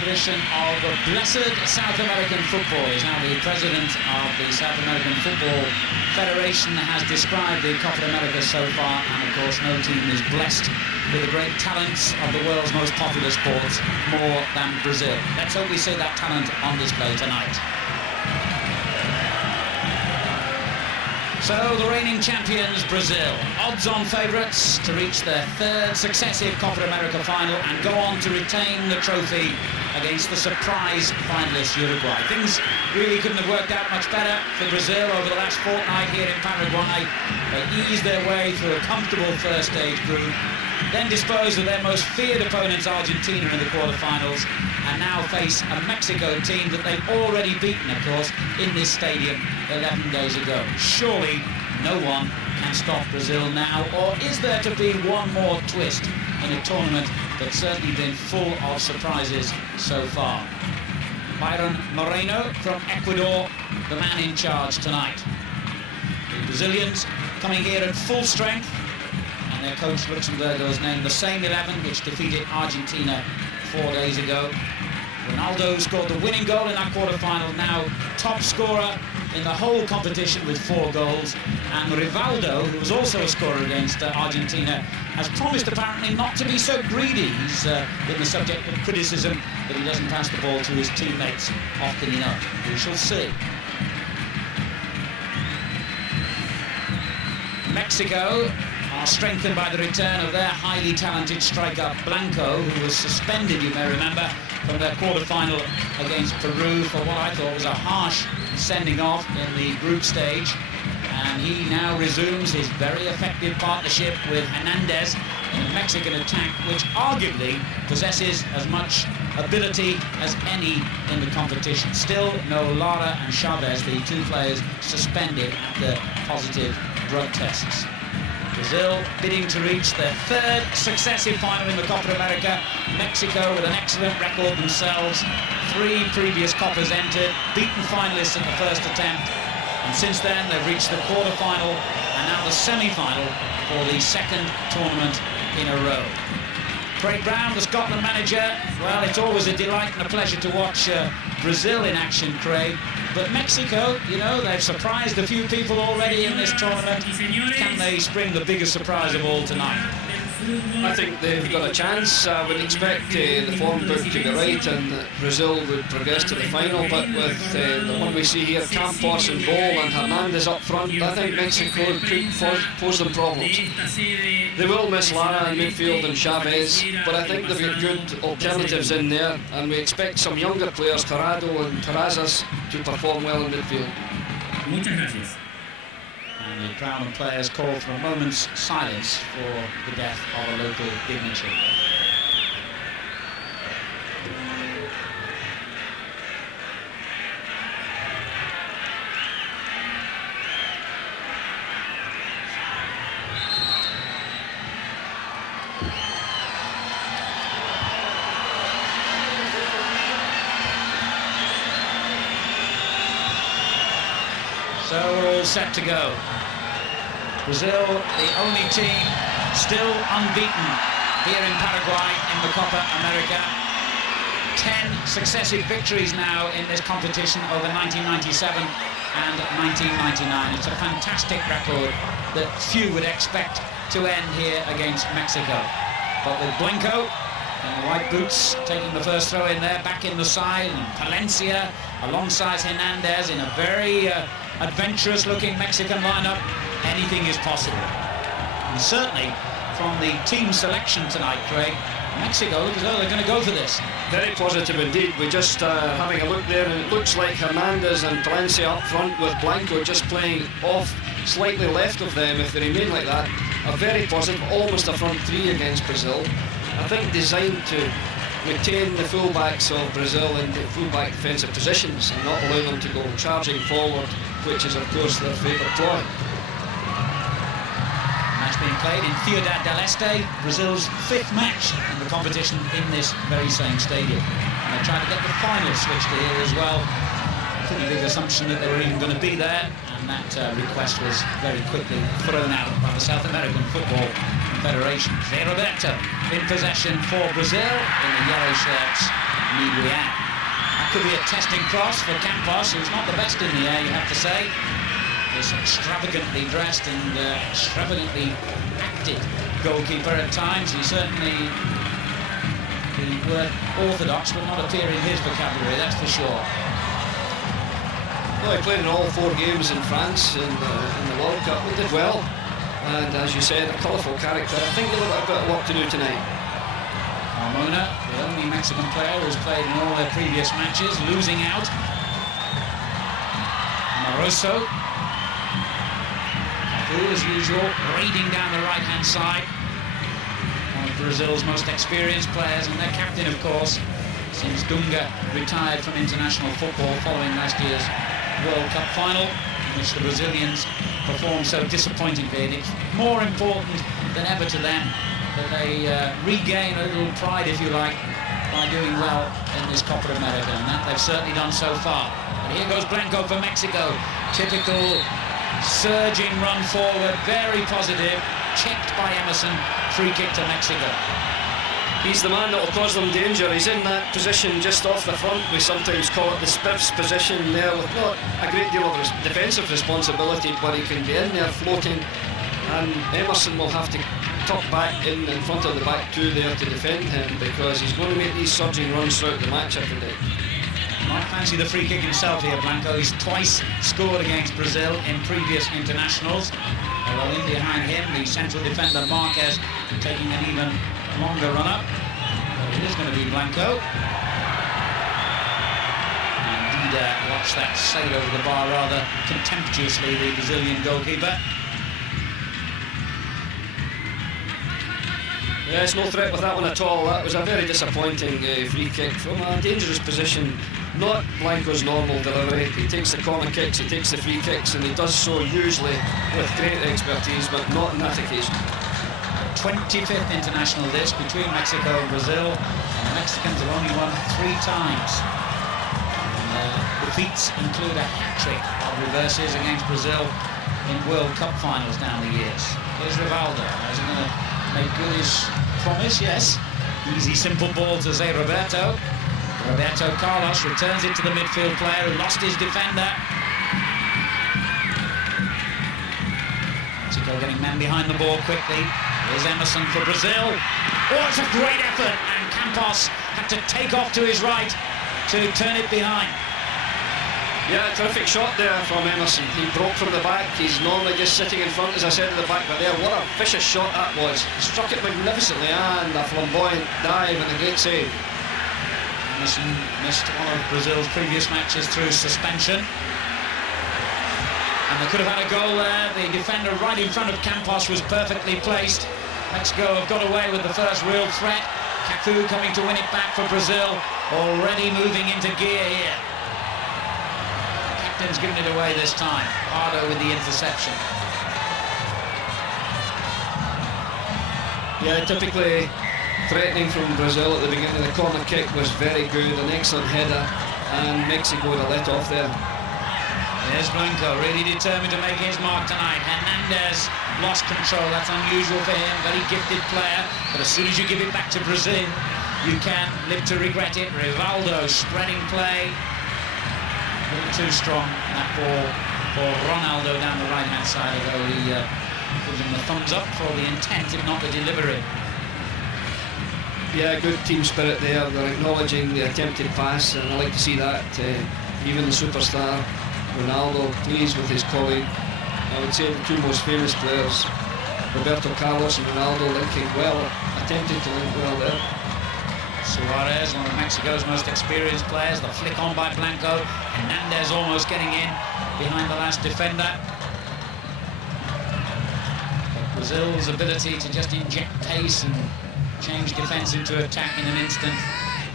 exhibition of the blessed South American football. Is how the president of the South American Football Federation has described the Copa America so far, and of course no team is blessed with the great talents of the world's most popular sports more than Brazil. Let's hope we see that talent on display tonight. So the reigning champions, Brazil, odds-on favourites to reach their third successive Copa America final and go on to retain the trophy against the surprise finalist Uruguay. Things really couldn't have worked out much better for Brazil over the last fortnight here in Paraguay. They eased their way through a comfortable first stage group, then disposed of their most feared opponents, Argentina, in the quarterfinals, and now face a Mexico team that they've already beaten, of course, in this stadium 11 days ago. Surely no one can stop Brazil now, or is there to be one more twist in a tournament that's certainly been full of surprises so far? Byron Moreno from Ecuador, the man in charge tonight. The Brazilians coming here at full strength, and their coach Luxemburgo has named the same 11 which defeated Argentina 4 days ago. Ronaldo scored the winning goal in that quarter-final, now top scorer in the whole competition with 4 goals. And Rivaldo, who was also a scorer against Argentina, has promised apparently not to be so greedy. He's been the subject of criticism that he doesn't pass the ball to his teammates often enough. We shall see. Mexico are strengthened by the return of their highly talented striker Blanco, who was suspended, you may remember, from their quarter-final against Peru for what I thought was a harsh sending off in the group stage. And he now resumes his very effective partnership with Hernández in a Mexican attack which arguably possesses as much ability as any in the competition. Still no Lara and Chavez, the 2 players suspended after positive drug tests. Brazil bidding to reach their 3rd successive final in the Copa America. Mexico with an excellent record themselves. 3 previous Copas entered, beaten finalists at the first attempt. And since then, they've reached the quarter-final and now the semi-final for the 2nd tournament in a row. Craig Brown, the Scotland manager, well, it's always a delight and a pleasure to watch Brazil in action, Craig. But Mexico, you know, they've surprised a few people already in this tournament. Can they spring the biggest surprise of all tonight? I think they've got a chance. I would expect the form book to be right and Brazil would progress to the final, but with the one we see here, Campos and goal and Hernández up front, I think Mexico could pose them problems. They will miss Lara in midfield and Chavez, but I think they've got good alternatives in there, and we expect some younger players, Torrado and Terrazas, to perform well in midfield. Muchas gracias. And the crowd and players call for a moment's silence for the death of a local dignitary. So we're all set to go. Brazil, the only team still unbeaten here in Paraguay in the Copa America. 10 successive victories now in this competition over 1997 and 1999. It's a fantastic record that few would expect to end here against Mexico. But with Blanco and the white boots taking the first throw in there, back in the side, and Palencia alongside Hernández in a very adventurous looking Mexican lineup, anything is possible. And certainly from the team selection tonight, Craig, Mexico look as though they're going to go for this. Very positive indeed. We're just having a look there, and it looks like Hernández and Palencia up front with Blanco just playing off slightly left of them. If they remain like that, a very positive, almost a front 3 against Brazil. I think designed to retain the fullbacks of Brazil in the fullback defensive positions and not allow them to go charging forward, which is of course their favourite ploy. Match being played in Ciudad del Este, Brazil's 5th match in the competition in this very same stadium. And they're trying to get the final switched to here as well. Pretty big assumption that they were even going to be there, and that request was very quickly thrown out by the South American Football Federation. Roberto in possession for Brazil in the yellow shirts. need we add? That could be a testing cross for Campos, who's not the best in the air, you have to say. He's extravagantly dressed and extravagantly acted goalkeeper at times. He certainly, the word orthodox will not appear in his vocabulary, that's for sure. Well, he played in all 4 games in France in the World Cup. He did well, and as you said, a colourful character. I think he'll have a bit of work to do tonight. Carmona, the only Mexican player who's played in all their previous matches, losing out. Moroso. Cafu, as usual, raiding down the right-hand side. One of Brazil's most experienced players, and their captain, of course, since Dunga retired from international football following last year's World Cup final, in which the Brazilians performed so disappointingly. And it's more important than ever to them that they regain a little pride, if you like, by doing well in this Copa America, and that they've certainly done so far. And here goes Blanco for Mexico. Typical surging run forward, very positive, checked by Emerson, free kick to Mexico. He's the man that will cause them danger. He's in that position just off the front. We sometimes call it the Spiff's position there, with not a great deal of defensive responsibility, but he can be in there floating, and Emerson will have to tuck back in front of the back 2 there to defend him, because he's going to make these surging runs throughout the match, I predict. Might fancy the free kick himself here, Blanco. He's twice scored against Brazil in previous internationals, although in behind him the central defender Márquez taking an even longer run up. But it is going to be Blanco. And Dida watched that sail over the bar rather contemptuously, the Brazilian goalkeeper. Yes, no threat with that one at all. That was a very disappointing free kick from a dangerous position. Not Blanco's normal delivery. He takes the corner kicks, he takes the free kicks, and he does so usually with great expertise, but not on that occasion. 25th international this between Mexico and Brazil, and the Mexicans have only won 3 times. Defeats include a hat-trick of reverses against Brazil in World Cup finals down the years. Here's Rivaldo. Is he going to make good his promise? Yes. Easy, simple ball to Roberto. Roberto Carlos returns it to the midfield player who lost his defender. Mexico getting men behind the ball quickly. Here's Emerson for Brazil. Oh, it's a great effort, and Campos had to take off to his right to turn it behind. Yeah, terrific shot there from Emerson. He broke from the back. He's normally just sitting in front, as I said, at the back, but there, what a vicious shot that was. He struck it magnificently, and a flamboyant dive and a great save. Emerson missed one of Brazil's previous matches through suspension. And they could have had a goal there. The defender right in front of Campos was perfectly placed. Mexico have got away with the first real threat. Cafu coming to win it back for Brazil. Already moving into gear here. Captain's given it away this time. Pardo with the interception. Yeah, typically threatening from Brazil at the beginning. The corner kick was very good, an excellent header, and Mexico would have let off there. There's Blanco, really determined to make his mark tonight. Hernández lost control, that's unusual for him, very gifted player, but as soon as you give it back to Brazil, you can live to regret it. Rivaldo spreading play, a little too strong, that ball for Ronaldo down the right-hand side, although he gives him the thumbs up for the intent, if not the delivery. Yeah, good team spirit there. They're acknowledging the attempted pass, and I like to see that. Even the superstar Ronaldo pleased with his colleague. I would say the 2 most famous players, Roberto Carlos and Ronaldo, linking well, attempting to link well there. Suárez, one of Mexico's most experienced players, the flick on by Blanco. Hernández almost getting in behind the last defender. But Brazil's ability to just inject pace and change defence into attack in an instant,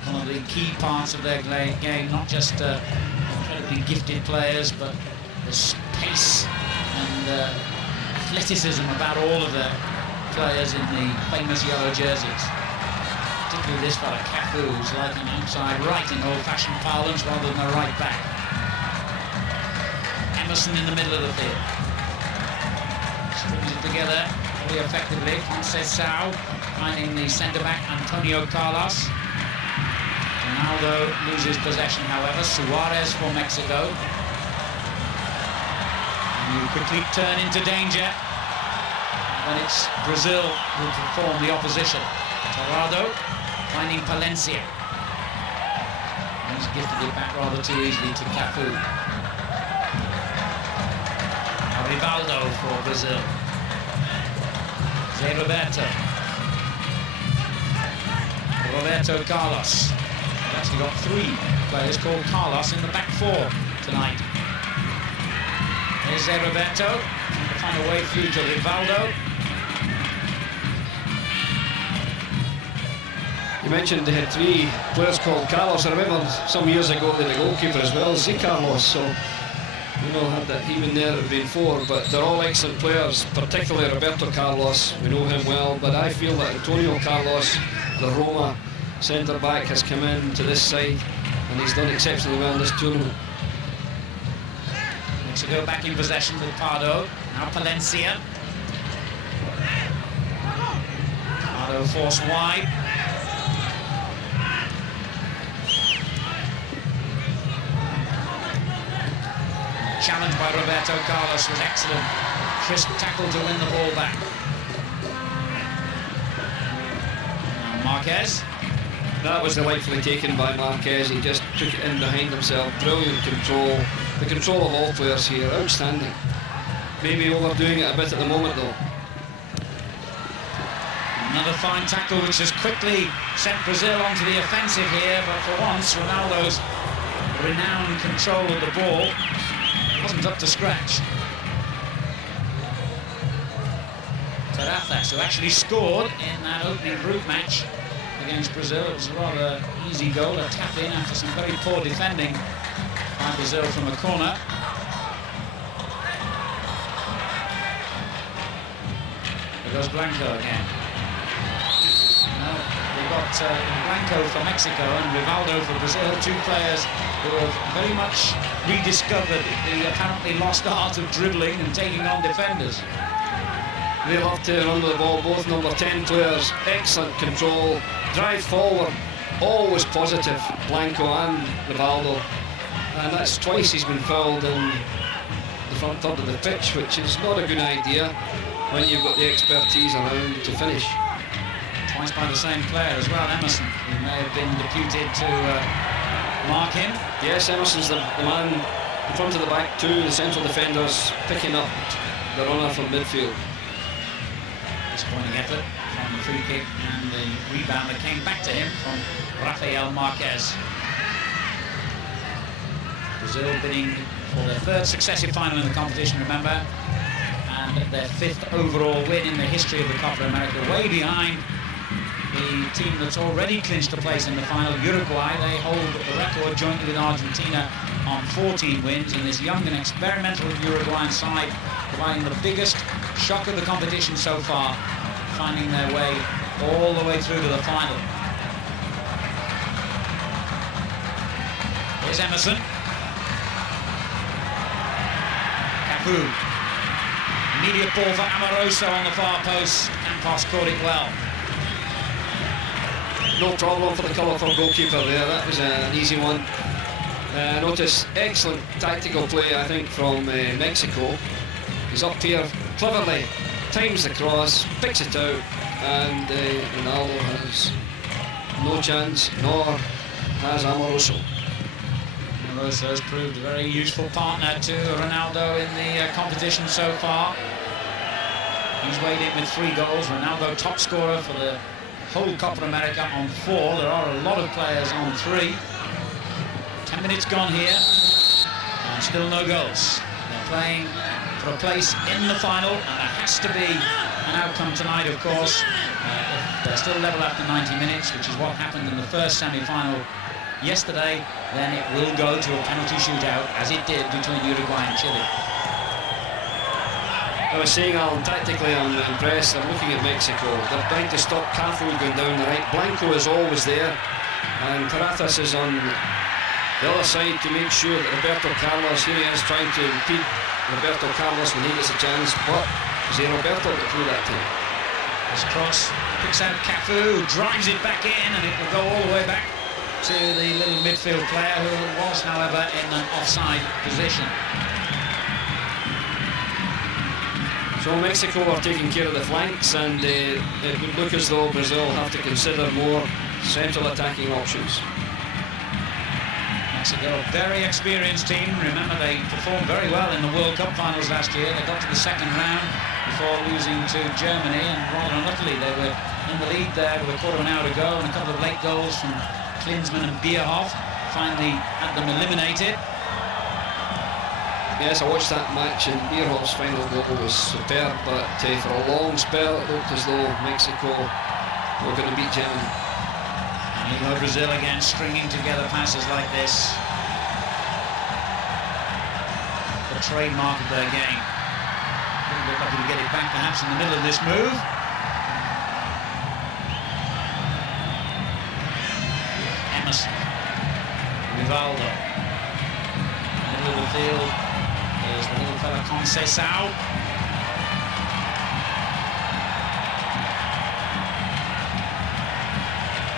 one of the key parts of their game, not just incredibly gifted players, but there's pace and athleticism about all of the players in the famous yellow jerseys. Particularly this fella, Cafu, who's like an outside right in old-fashioned parlance rather than a right back. Emerson in the middle of the field. Strings it together very effectively. Conceição finding the centre-back Antônio Carlos. Ronaldo loses possession, however. Suárez for Mexico. And you quickly turn into danger when it's Brazil who perform the opposition. Torrado finding Palencia. He's gifted it back rather too easily to Cafu. Rivaldo for Brazil. Roberto Carlos. We've actually got 3 players called Carlos in the back 4 tonight. There's Roberto, trying to find a way through to Rivaldo. You mentioned they had 3 players called Carlos. I remember some years ago they had a goalkeeper as well, Z Carlos, so we know had that even there it would been 4, but they're all excellent players, particularly Roberto Carlos. We know him well, but I feel that Antônio Carlos, the Roma centre-back, has come in to this side and he's done exceptionally well in this tournament. Mexico back in possession with Pardo. Now Palencia. Pardo forced wide. Challenge by Roberto Carlos was excellent. Crisp tackle to win the ball back. Now Márquez. That was delightfully taken by Márquez. He just took it in behind himself. Brilliant control. The control of all players here, outstanding. Maybe overdoing it a bit at the moment though. Another fine tackle which has quickly sent Brazil onto the offensive here, but for once Ronaldo's renowned control of the ball wasn't up to scratch. Terrazas, who actually scored in that opening group match against Brazil. It was a rather easy goal, a tap in after some very poor defending by Brazil from a corner. There goes Blanco again. We've got Blanco for Mexico and Rivaldo for Brazil, 2 players who have very much rediscovered the apparently lost art of dribbling and taking on defenders. They love to run with the ball, both number 10 players, excellent control, drive forward, always positive, Blanco and Rivaldo. And that's twice he's been fouled in the front third of the pitch, which is not a good idea when you've got the expertise around to finish. Twice by the same player as well, Emerson, who may have been deputed to mark him. Yes, Emerson's the man in front of the back, 2 the central defenders picking up the runner from midfield. Disappointing effort from the free kick and the rebound that came back to him from Rafael Márquez. Brazil bidding for their 3rd successive final in the competition, remember, and their 5th overall win in the history of the Copa America, way behind the team that's already clinched a place in the final, Uruguay. They hold the record jointly with Argentina on 14 wins, and this young and experimental Uruguayan side providing the biggest shock of the competition so far, finding their way all the way through to the final. Here's Emerson. Cafu. Immediate ball for Amoroso on the far post. Campos caught it well. No problem for the colourful goalkeeper there, that was an easy one. Notice excellent tactical play, I think, from Mexico. He's up here cleverly, times the cross, picks it out, and Ronaldo has no chance, nor has Amoroso. Amoroso has proved a very useful partner to Ronaldo in the competition so far. He's weighed in with 3 goals. Ronaldo top scorer for the whole Copa America on 4. There are a lot of players on 3. 10 minutes gone here, and still no goals. They're playing for a place in the final, and there has to be an outcome tonight, of course. If they're still level after 90 minutes, which is what happened in the first semi-final yesterday, then it will go to a penalty shootout, as it did between Uruguay and Chile. I was saying, Alan, tactically I'm impressed. I'm looking at Mexico. They're trying to stop Cafu going down the right. Blanco is always there, and Terrazas is on the other side to make sure that Roberto Carlos, here he is trying to impede Roberto Carlos when he gets a chance, but is Roberto get through that time? This cross picks out Cafu, drives it back in, and it will go all the way back to the little midfield player who was, however, in an offside position. So Mexico are taking care of the flanks, and it would look as though Brazil have to consider more central attacking options. Mexico, a very experienced team. Remember, they performed very well in the World Cup finals last year. They got to the second round before losing to Germany, and rather unluckily they were in the lead there with a quarter of an hour to go, and a couple of late goals from Klinsmann and Bierhoff finally had them eliminated. Yes, I watched that match, and Bierhoff's final goal was superb, but for a long spell it looked as though Mexico were going to beat Germany. And you know, Brazil again stringing together passes like this. The trademark of their game. A little bit lucky to get it back perhaps in the middle of this move. Emerson. Rivaldo. Middle of the field. There's the little fella Conceição.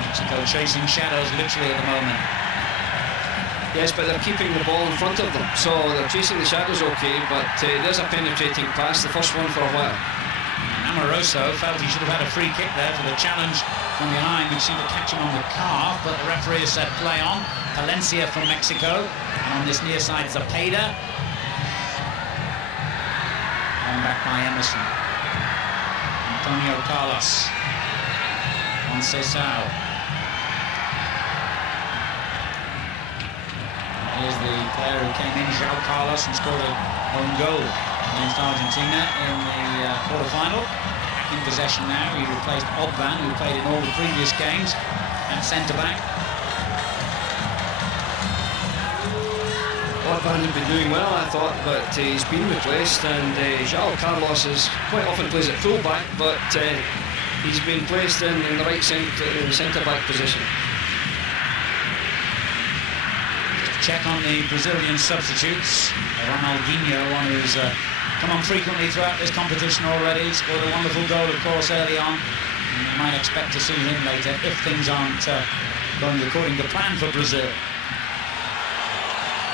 Mexico chasing shadows literally at the moment. Yes, but they're keeping the ball in front of them, so they're chasing the shadows okay, but there's a penetrating pass, the first one for a while. Amoroso felt he should have had a free kick there for the challenge from behind, which seemed to catch him on the calf, but the referee has said play on. Palencia from Mexico, and on this near side Zepeda. One back by Emerson. Antônio Carlos. Conceição. Here's the player who came in, João Carlos, and scored a own goal against Argentina in the quarter-final. Back in possession now. He replaced Oddone, who played in all the previous games, at centre-back. Oddone had been doing well, I thought, but he's been replaced, and João Carlos quite often plays at full-back, but he's been placed in the right centre-back position. Check on the Brazilian substitutes. Ronaldinho, one who's come on frequently throughout this competition already, scored a wonderful goal, of course, early on. And you might expect to see him later if things aren't going according to plan for Brazil.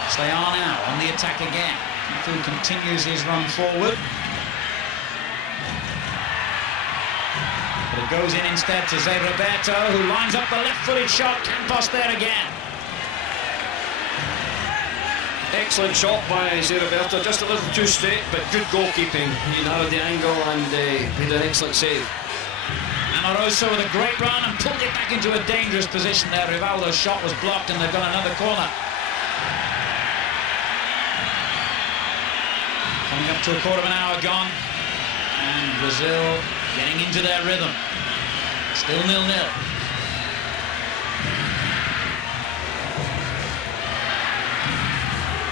So they are now on the attack again. Cafu continues his run forward. But it goes in instead to Roberto, who lines up the left-footed shot. Campos there again. Excellent shot by Roberto, just a little too straight, but good goalkeeping. He narrowed the angle and made an excellent save. Amoroso with a great run and pulled it back into a dangerous position there. Rivaldo's shot was blocked and they've got another corner. Coming up to a quarter of an hour gone, and Brazil getting into their rhythm. Still 0-0.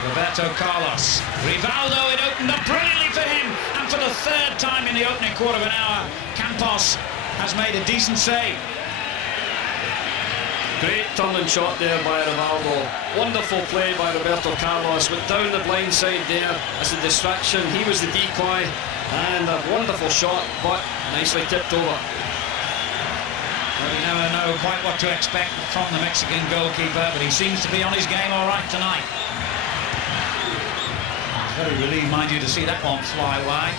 Roberto Carlos. Rivaldo, it opened up brilliantly for him, and for the third time in the opening quarter of an hour, Campos has made a decent save. Great turning shot there by Rivaldo. Wonderful play by Roberto Carlos. Went down the blind side there as a distraction. He was the decoy, and a wonderful shot, but nicely tipped over. Well, you never know quite what to expect from the Mexican goalkeeper, but he seems to be on his game all right tonight. Very relieved, mind you, to see that one fly wide.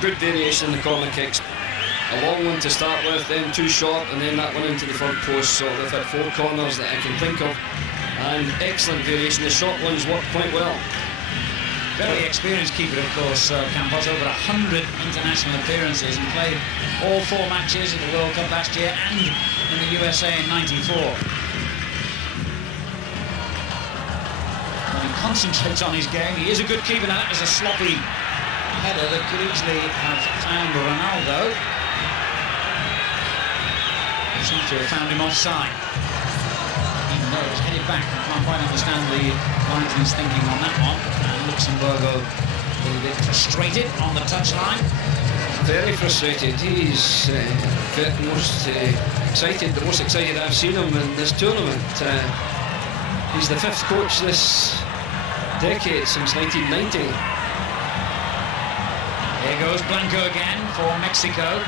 Good variation in the corner kicks. A long one to start with, then two short, and then that one into the third post. So they've had 4 corners that I can think of, and excellent variation. The short ones worked quite well. Very experienced keeper, of course, Campos, over 100 international appearances, and played all 4 matches at the World Cup last year and in the USA in '94. Concentrates on his game. He is a good keeper. Now that was a sloppy header that could easily have found Ronaldo. He seems to have found him offside. Even though it was headed back, I can't quite understand the linesman's thinking on that one. And Luxembourgo a little bit frustrated on the touchline. Very frustrated. He's the most excited I've seen him in this tournament. He's the 5th coach this decade, since 1990. Here goes Blanco again for Mexico.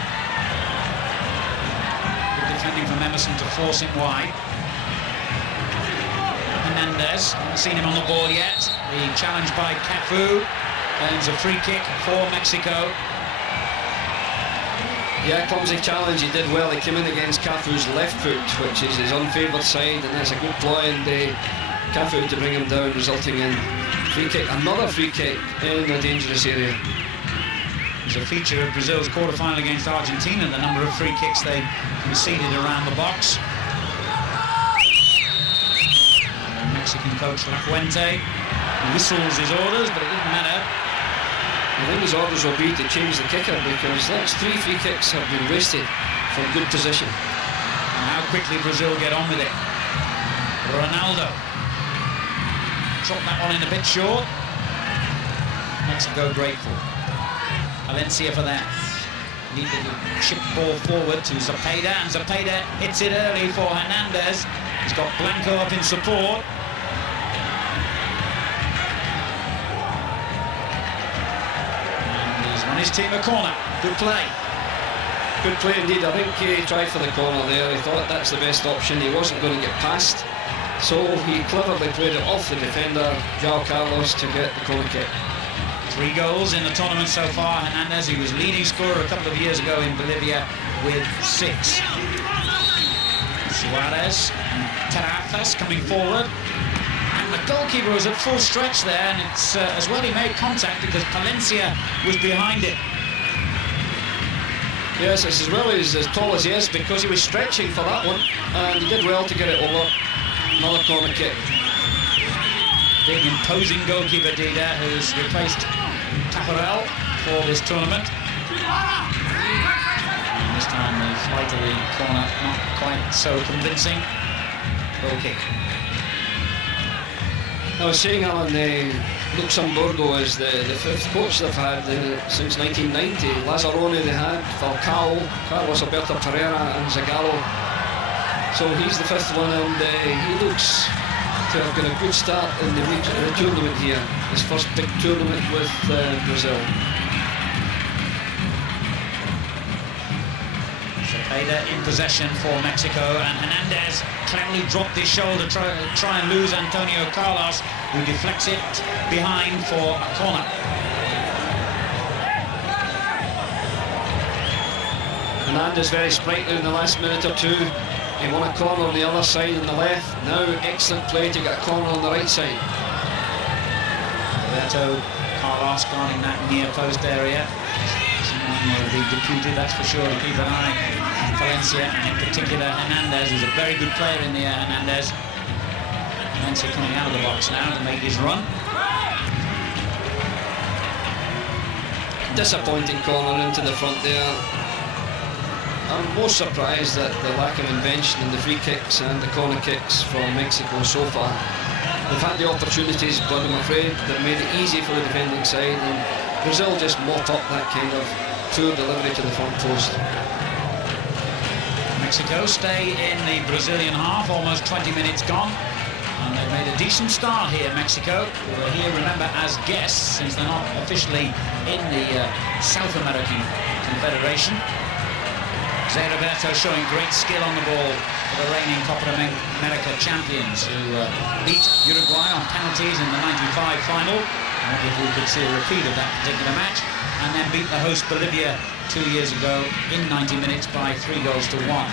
Good defending from Emerson to force him wide. Hernández, haven't seen him on the ball yet. The challenge by Cafu, earns a free kick for Mexico. Yeah, clumsy challenge, he did well. He came in against Cafu's left foot, which is his unfavoured side, and that's a good ploy in Cafu to bring him down, resulting in free kick, another free kick in a dangerous area. It's a feature of Brazil's quarter-final against Argentina, the number of free kicks they conceded around the box. And Mexican coach La Fuente whistles his orders, but it didn't matter. I think his orders will be to change the kicker, because that's 3 free kicks have been wasted from good position. And how quickly Brazil get on with it. Ronaldo dropped that one in a bit short. Mexico grateful. Palencia for that. Needed a chip ball forward to Zepeda, and Zepeda hits it early for Hernández. He's got Blanco up in support. On his team a corner. Good play. Good play indeed. I think he tried for the corner there. He thought that's the best option. He wasn't going to get past, so he cleverly played it off the defender, João Carlos, to get the corner kick. 3 goals in the tournament so far. Hernández, he was leading scorer a couple of years ago in Bolivia with 6. Suárez and Terrazas coming forward. The goalkeeper was at full stretch there, and it's as well he made contact because Palencia was behind it. Yes, it's as well as tall as he is, because he was stretching for that one, and he did well to get it over. Another corner kick. Big imposing goalkeeper Dida, who's replaced Torrado for this tournament. And this time the flight of the corner not quite so convincing. Goal kick. I was saying, Alan, Luxemburgo is the 5th coach they've had since 1990. Lazzaroni they had, Falcao, Carlos Alberto Pereira and Zagallo. So he's the 5th one, and he looks to have got a good start in the tournament here. His first big tournament with Brazil. Zepeda in possession for Mexico, and Hernández cleverly dropped his shoulder to try and lose Antônio Carlos, who deflects it behind for a corner. Hernández very sprightly in the last minute or two. He won a corner on the other side on the left. Now excellent play to get a corner on the right side. Roberto Carlos guarding that near post area. Someone will be deputed, that's for sure, to keep an eye on Palencia, and in particular Hernández, who's a very good player in the air. Hernández. Palencia coming out of the box now to make his run. Disappointing corner into the front there. I'm most surprised at the lack of invention in the free kicks and the corner kicks from Mexico so far. They've had the opportunities, but I'm afraid they've made it easy for the defending side, and Brazil just mop up that kind of poor delivery to the front post. Mexico stay in the Brazilian half, almost 20 minutes gone, and they've made a decent start here. Mexico, who are here, remember, as guests, since they're not officially in the South American Confederation. Roberto showing great skill on the ball for the reigning Copa America champions, who beat Uruguay on penalties in the '95 final. I wonder if we could see a repeat of that particular match, and then beat the host Bolivia 2 years ago in 90 minutes by 3 goals to 1.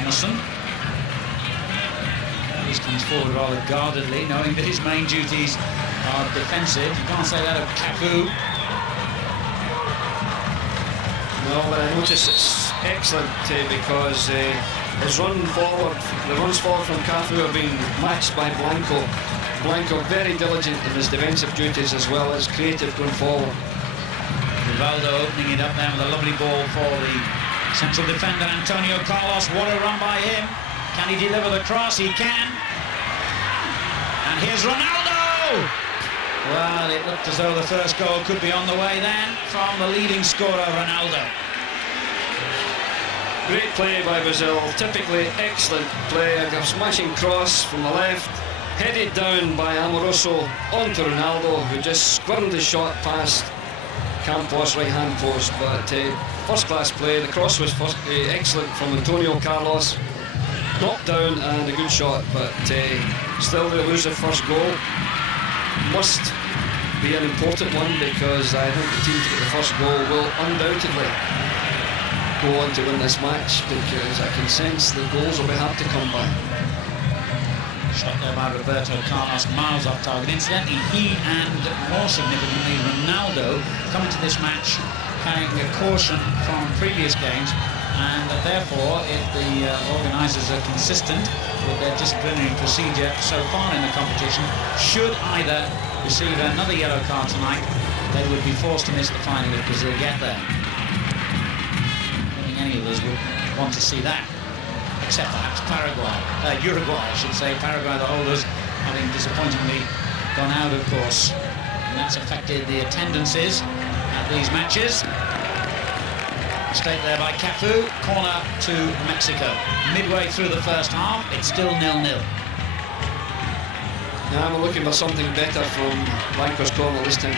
Emerson. He comes forward rather guardedly, knowing that his main duties are defensive. You can't say that of Cafu. No, but I notice it's excellent because his runs forward from Cafu are being matched by Blanco. Blanco very diligent in his defensive duties as well as creative going forward. Rivaldo opening it up there with a lovely ball for the central defender Antônio Carlos. What a run by him. Can he deliver the cross? He can. And here's Ronaldo! Well, it looked as though the first goal could be on the way then from the leading scorer, Ronaldo. Great play by Brazil, typically excellent play. A smashing cross from the left, headed down by Amoroso onto Ronaldo, who just squirreled his shot past Campos, right-hand post, but first-class play. The cross was excellent from Antônio Carlos. Knocked down and a good shot, but still they lose the first goal. Must be an important one, because I think the team to get the first goal will undoubtedly go on to win this match, because I can sense the goals will be hard to come by. Shot there by Roberto Carlos, miles off target. Incidentally, he and, more significantly, Ronaldo come into this match carrying a caution from previous games, and therefore, if the organisers are consistent with their disciplinary procedure so far in the competition, should either receive another yellow card tonight, they would be forced to miss the final if Brazil get there. I think any of us would want to see that, except perhaps Uruguay, I should say. Paraguay, the holders, having disappointingly gone out, of course, and that's affected the attendances at these matches. Straight there by Cafu, corner to Mexico. Midway through the first half, it's still 0-0. Now we're looking for something better from Blanco's corner this time.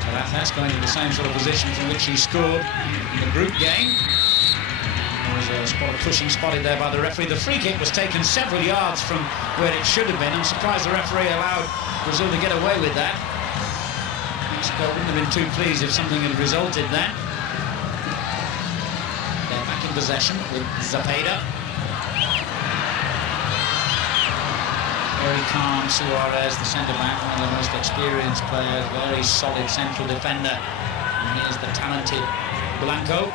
Terrazas going to the same sort of position from which he scored in the group game. There was a spot of pushing spotted there by the referee. The free kick was taken several yards from where it should have been. I'm surprised the referee allowed Brazil to get away with that. Mexico wouldn't have been too pleased if something had resulted then. They're back in possession with Zepeda. Very calm Suárez, the centre-back, one of the most experienced players, very solid central defender. And here's the talented Blanco.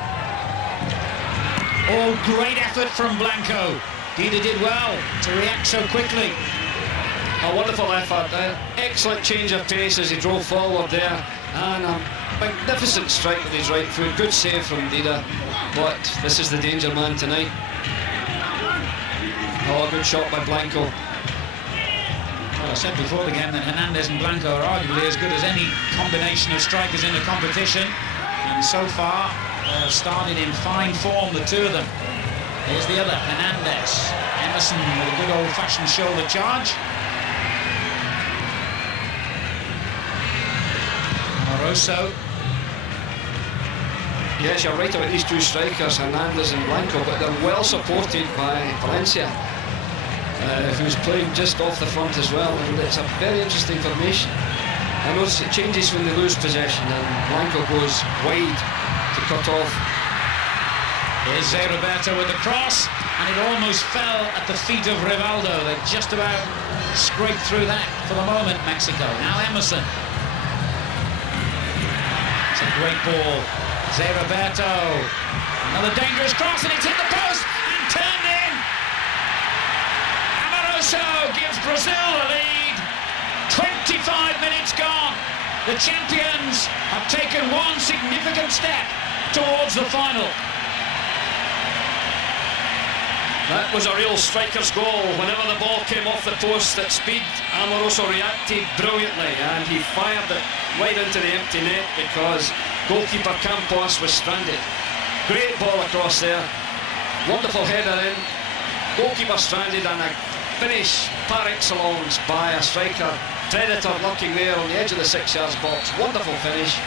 Oh, great effort from Blanco. Dida did well to react so quickly. A wonderful effort, excellent change of pace as he drove forward there, and a magnificent strike with his right foot. Good save from Dida, but this is the danger man tonight. Oh, good shot by Blanco. Well, I said before the game that Hernández and Blanco are arguably as good as any combination of strikers in the competition, and so far they have started in fine form, the two of them. Here's the other, Hernández. Emerson with a good old-fashioned shoulder charge. Amoroso. Yes, you're right about these two strikers, Hernández and Blanco, but they're well supported by Palencia, who's playing just off the front as well, and it's a very interesting formation. I notice it changes when they lose possession, and Blanco goes wide to cut off. Here's Roberto with the cross, and it almost fell at the feet of Rivaldo. They just about scraped through that for the moment, Mexico. Now Emerson. It's a great ball. Roberto. Another dangerous cross, and it's hit the post and turned in. Amoroso gives Brazil a lead. 25 minutes gone. The champions have taken one significant step towards the final. That was a real striker's goal. Whenever the ball came off the post at speed, Amoroso reacted brilliantly, and he fired it right into the empty net because goalkeeper Campos was stranded. Great ball across there. Wonderful header in. Goalkeeper stranded, and a finish par excellence by a striker. Predator looking there on the edge of the 6 yards box. Wonderful finish.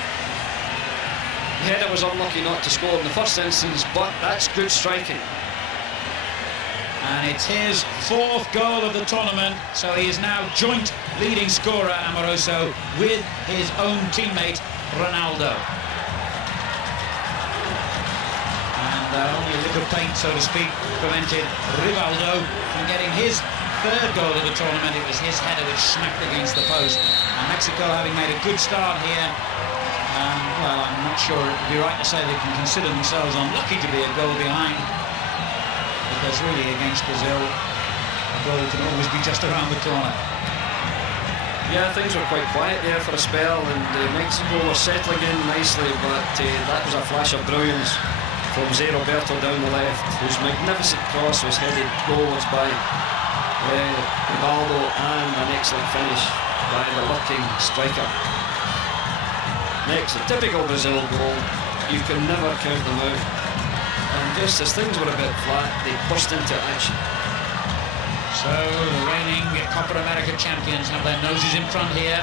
The header was unlucky not to score in the first instance, but that's good striking. And it's his fourth goal of the tournament, so he is now joint leading scorer, Amoroso, with his own teammate Ronaldo. And only a little paint, so to speak, prevented Rivaldo from getting his third goal of the tournament. It was his header which smacked against the post. And Mexico, having made a good start here, well, I'm not sure it would be right to say they can consider themselves unlucky to be a goal behind, because really against Brazil, a goal can always be just around the corner. Yeah, things were quite quiet there for a spell, and Mexico were settling in nicely, but that was a flash of brilliance from Roberto down the left, whose magnificent cross was headed goals by Rivaldo, and an excellent finish by the lurking striker. Next, a typical Brazil goal. You can never count them out. And just as things were a bit flat, they burst into action. So the reigning Copa America champions have their noses in front here.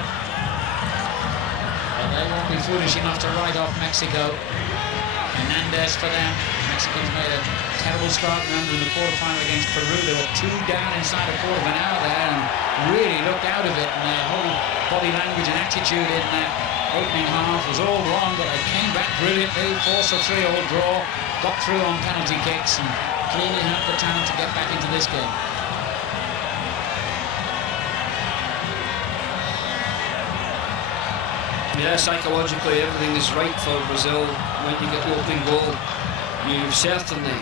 But they won't be foolish enough to write off Mexico. Hernández for them. Mexicans made a terrible start, remember, in the quarterfinal against Peru. They were 2 down inside a quarter of an hour there and really looked out of it. And their whole body language and attitude in that opening half was all wrong, but they came back brilliantly. 4-3 all draw, got through on penalty kicks and clearly have the talent to get back into this game. Yeah, psychologically everything is right for Brazil. When you get the opening goal, you've certainly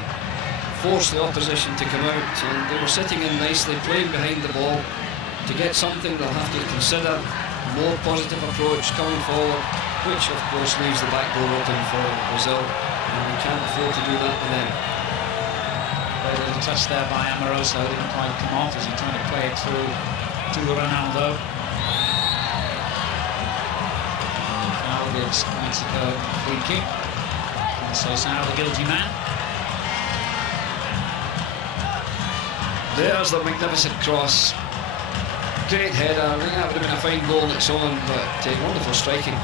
forced the opposition to come out, and they were sitting in nicely, playing behind the ball. To get something, they'll have to consider a more positive approach coming forward, which of course leaves the back door open for Brazil, and we can't afford to do that to them. Very little touch there by Amoroso, didn't quite come off as he tried to play it through to Ronaldo. Gives Mexico a free kick. Cesar, the guilty man. There's the magnificent cross. Great header. I think that would have been a fine goal on its own, but wonderful striking.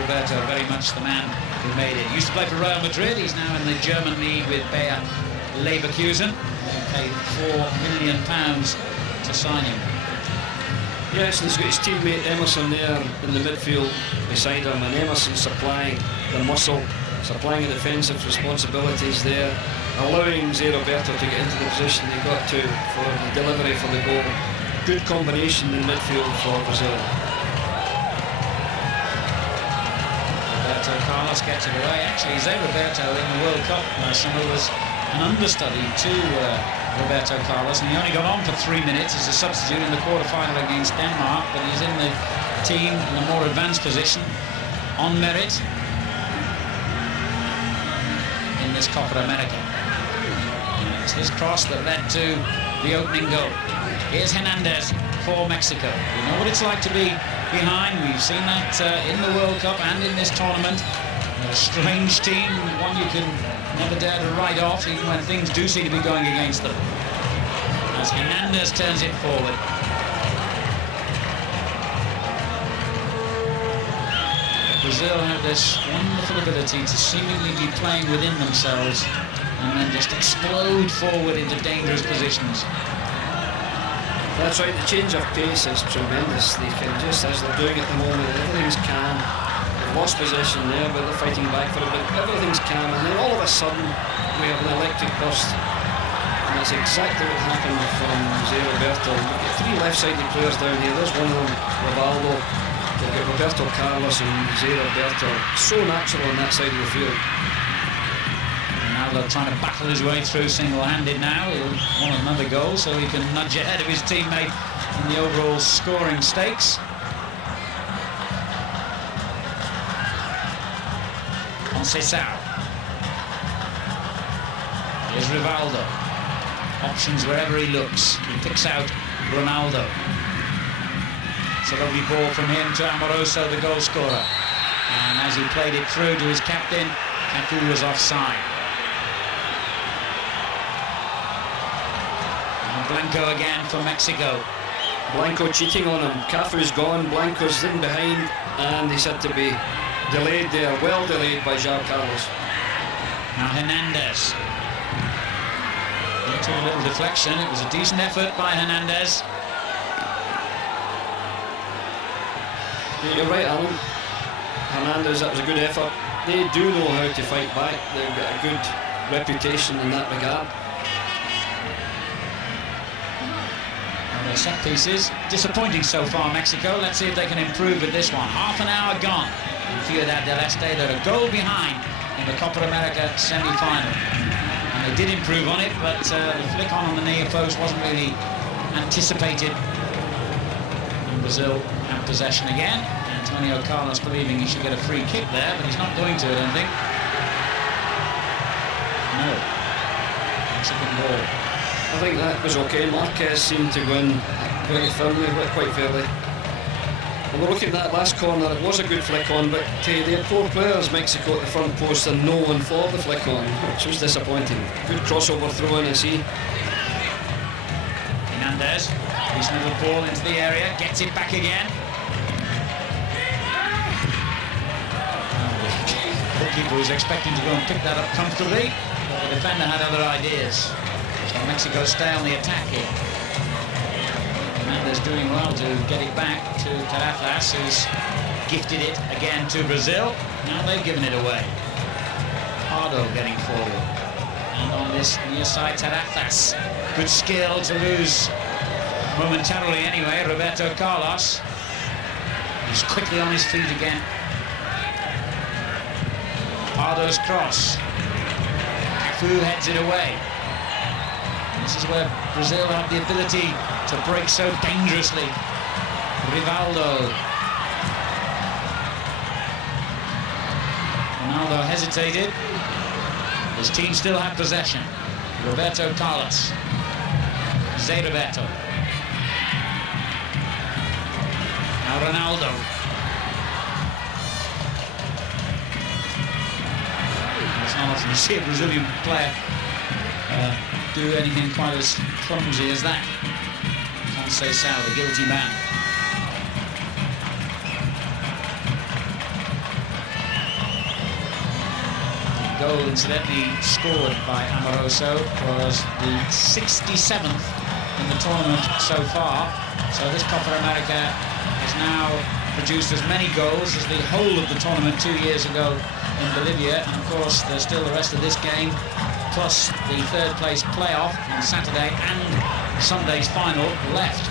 Roberto, very much the man who made it. He used to play for Real Madrid. He's now in the German league with Bayer Leverkusen. They paid £4 million to sign him. Yes, and he's got his teammate Emerson there in the midfield beside him, and Emerson supplying the muscle, supplying the defensive responsibilities there, allowing Roberto to get into the position he got to for the delivery for the goal. Good combination in midfield for Brazil. Roberto Carlos gets it away. Actually, Roberto in the World Cup summer was an understudy to Roberto Carlos, and he only got on for 3 minutes as a substitute in the quarter-final against Denmark, but he's in the team in a more advanced position on merit in this Copa America. And it's his cross that led to the opening goal. Here's Hernández for Mexico. We know what it's like to be behind. We've seen that in the World Cup and in this tournament. A strange team, one you can never dare to write off, even when things do seem to be going against them. As Hernández turns it forward. Brazil have this wonderful ability to seemingly be playing within themselves and then just explode forward into dangerous positions. That's right, the change of pace is tremendous. They can just, as they're doing at the moment, everything's calm. Lost possession there, but they're fighting back for a bit. Everything's calm, and then all of a sudden we have an electric burst, and that's exactly what happened from Roberto. We've got 3 left-sided players down here. There's one of them, Rivaldo. We've got Roberto Carlos and Roberto. So natural on that side of the field. Ronaldo trying to battle his way through single-handed now. He'll want another goal so he can nudge ahead of his teammate in the overall scoring stakes. Cesar. Here's Rivaldo. Options wherever he looks. He picks out Ronaldo. So lovely ball from him to Amoroso, the goal scorer. And as he played it through to his captain, Cafu was offside. And Blanco again for Mexico. Blanco cheating on him. Cafu's gone. Blanco's in behind, and he's had to be delayed there, well delayed by João Carlos. Now Hernández. Into a little deflection. It was a decent effort by Hernández. You're right, Alan. Hernández, that was a good effort. They do know how to fight back. They've got a good reputation in that regard. Well, their set pieces disappointing so far, Mexico. Let's see if they can improve with this one. Half an hour gone. Ciudad del Este, they're a goal behind in the Copa America semi-final. And they did improve on it, but the flick on the near post wasn't really anticipated. And Brazil have possession again. Antônio Carlos believing he should get a free kick there, but he's not going to, I don't think. No. Mexican ball. I think that was okay. Márquez seemed to go in very firmly, quite fairly. Well, we're looking at that last corner, it was a good flick on, but they had 4 players, Mexico, at the front post and no one for the flick on, which was disappointing. Good crossover throw in, I see. Hernández, his little ball into the area, gets it back again. The goalkeeper was expecting to go and pick that up comfortably, but the defender had other ideas. So Mexico stay on the attack here. Hernández doing well to get it back to Terrazas, who's gifted it again to Brazil. Now they've given it away. Pardo getting forward. And on this near side, Terrazas. Good skill to lose momentarily anyway, Roberto Carlos. He's quickly on his feet again. Pardo's cross. Cafu heads it away. This is where Brazil have the ability to break so dangerously. Rivaldo. Ronaldo hesitated. His team still had possession. Roberto Carlos. Roberto. Now Ronaldo. It's not often you see a Brazilian player do anything quite as clumsy as that. Conceição, the guilty man. The goal, incidentally, scored by Amoroso was the 67th in the tournament so far. So this Copa America has now produced as many goals as the whole of the tournament 2 years ago in Bolivia. And of course, there's still the rest of this game, plus the third place playoff on Saturday and Sunday's final left.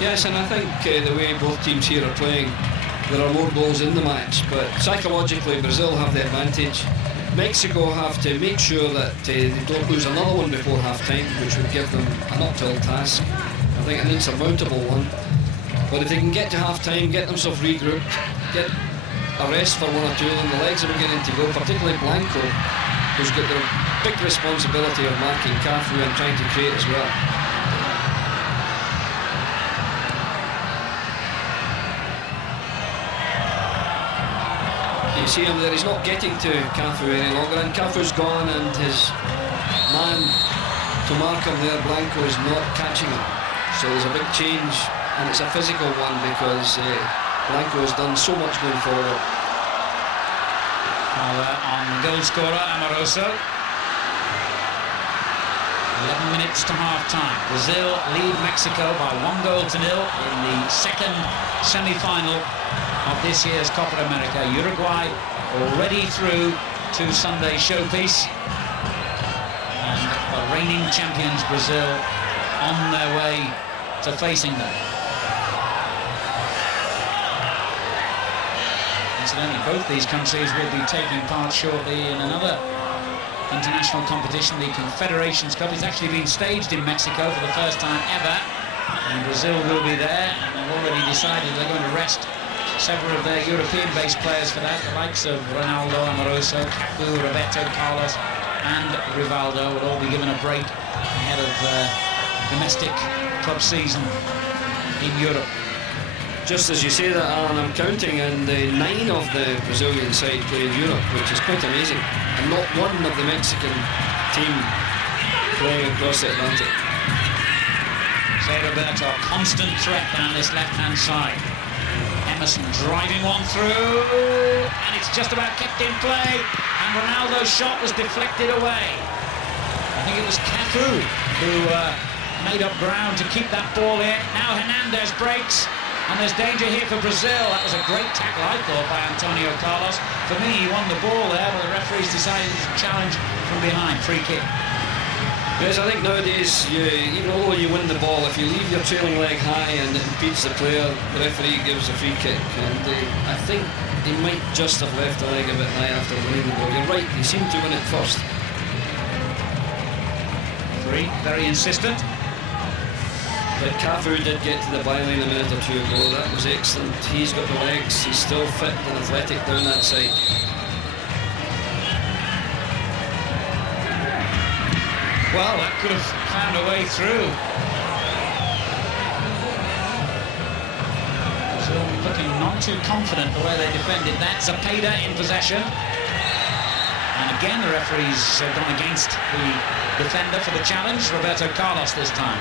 Yes, and I think the way both teams here are playing, there are more goals in the match, but psychologically Brazil have the advantage. Mexico have to make sure that they don't lose another one before half-time, which would give them an uphill task. I think an insurmountable one. But if they can get to half-time, get themselves regrouped, get a rest for one or two, and the legs are beginning to go, particularly Blanco, who's got the big responsibility of marking Cafu and trying to create as well. You see him there, he's not getting to Cafu any longer, and Cafu's gone, and his man to mark him there, Blanco, is not catching him. So there's a big change, and it's a physical one because Blanco has done so much going forward. On goal scorer, Amoroso. 11 minutes to half-time. Brazil lead Mexico by 1-0 in the second semi-final of this year's Copa America. Uruguay already through to Sunday's showpiece. And the reigning champions, Brazil, on their way to facing them. Incidentally, both these countries will be taking part shortly in another international competition, the Confederations Cup. It's actually been staged in Mexico for the first time ever, and Brazil will be there, and they've already decided they're going to rest several of their European-based players for that. The likes of Ronaldo, Amoroso, Cafu, Roberto Carlos and Rivaldo will all be given a break ahead of domestic club season in Europe. Just as you say that, Alan, I'm counting, and 9 of the Brazilian side play in Europe, which is quite amazing, and not one of the Mexican team playing across the Atlantic. Roberto, a constant threat down this left-hand side. Emerson driving one through, and it's just about kept in play, and Ronaldo's shot was deflected away. I think it was Cafu who made up ground to keep that ball in. Now Hernández breaks, and there's danger here for Brazil. That was a great tackle, I thought, by Antônio Carlos. For me, he won the ball there, but the referees decided to challenge from behind. Free kick. Yes, I think nowadays, even though you win the ball, if you leave your trailing leg high and it impedes the player, the referee gives a free kick. And I think he might just have left the leg a bit high after winning the ball. You're right, he seemed to win it first. Very insistent. But Cafu did get to the byline a minute or two ago. That was excellent. He's got the legs. He's still fit and athletic down that side. Well, that could have found a way through. not too confident the way they defended that. Zepeda in possession. And again, the referee's gone against the defender for the challenge, Roberto Carlos this time.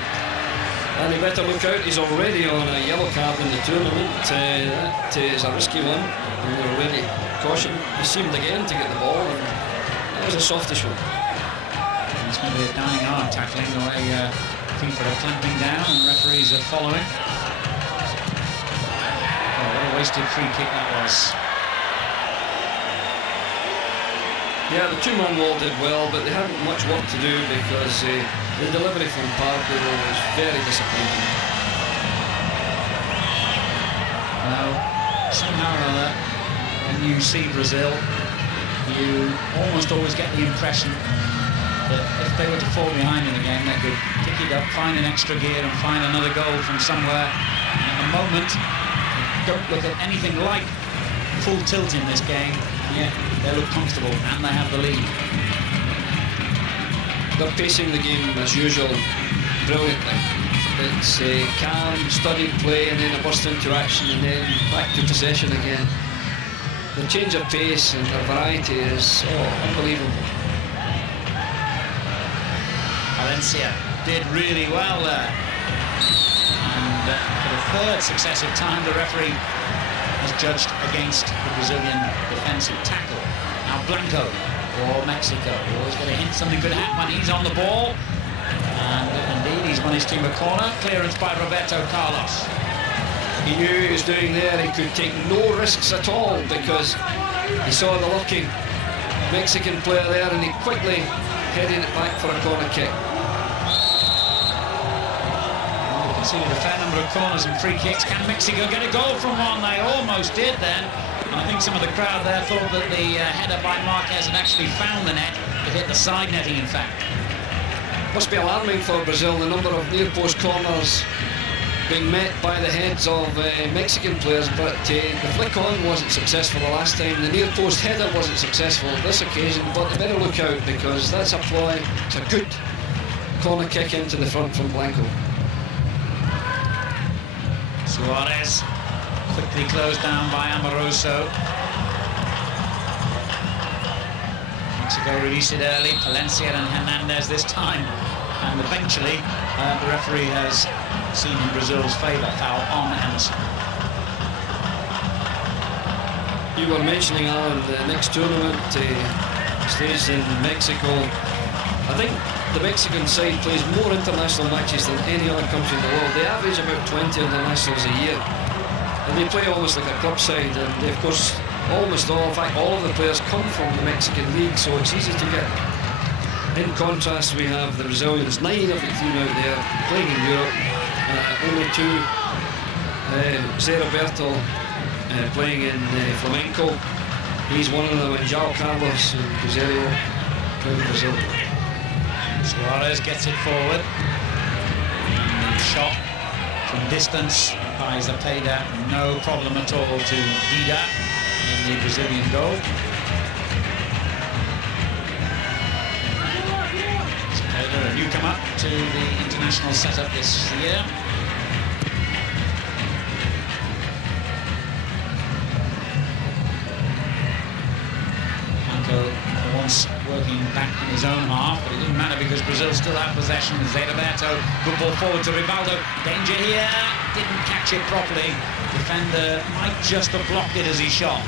And he better look out, he's already on a yellow card in the tournament. That is a risky one, and they're already caution. He seemed again to get the ball, and that was a softish one. It's going to be a dying arm tackling, the way FIFA are clamping down and referees are following. Oh, what a wasted free kick that was. Yeah, the two-man wall did well, but they hadn't much work to do because the delivery from Pardo was very disappointing. Well, somehow or other, when you see Brazil, you almost always get the impression that if they were to fall behind in the game, they could pick it up, find an extra gear and find another goal from somewhere. And at the moment, they don't look at anything like full tilt in this game, yet they look comfortable and they have the lead. They're pacing the game as usual brilliantly. It's a calm, studied play, and then a burst into action, and then back to possession again. The change of pace and the variety is unbelievable. Palencia did really well there. And for the third successive time, the referee has judged against the Brazilian defensive tackle. Now Blanco for Mexico. You always got to hint something could happen when he's on the ball. And indeed, he's won his team a corner. Clearance by Roberto Carlos. He knew he was doing there. He could take no risks at all because he saw the lurking Mexican player there, and he quickly headed it back for a corner kick. Conceded a fair number of corners and free kicks. Can Mexico get a goal from one? They almost did then. And I think some of the crowd there thought that the header by Márquez had actually found the net. It hit the side netting, in fact. Must be alarming for Brazil, the number of near-post corners being met by the heads of Mexican players, but the flick-on wasn't successful the last time. The near-post header wasn't successful this occasion, but they better look out because that's a ploy. It's a good corner kick into the front from Blanco. Suárez quickly closed down by Amoroso. Mexico released it early. Palencia and Hernández this time, and eventually the referee has seen in Brazil's favour. Foul on Emerson. You were mentioning, Alan, the next tournament stays in Mexico. I think the Mexican side plays more international matches than any other country in the world. They average about 20 internationals a year, and they play almost like a club side, and they, of course, almost all, in fact all of the players come from the Mexican league, so it's easy to get. In contrast, we have the Brazilians, 9 of the team out there playing in Europe, only 2. Zé Roberto playing in Flamenco, he's one of them, and João Carlos and Cruzeiro playing Brazil. Suárez gets it forward. And shot from distance by Zepeda, no problem at all to Dida in the Brazilian goal. Zepeda, a newcomer to the international setup this year. Blanco once working back in his own half, but it didn't matter because Brazil still had possession. Zé Roberto, good ball forward to Rivaldo. Danger here, didn't catch it properly. Defender might just have blocked it as he shot.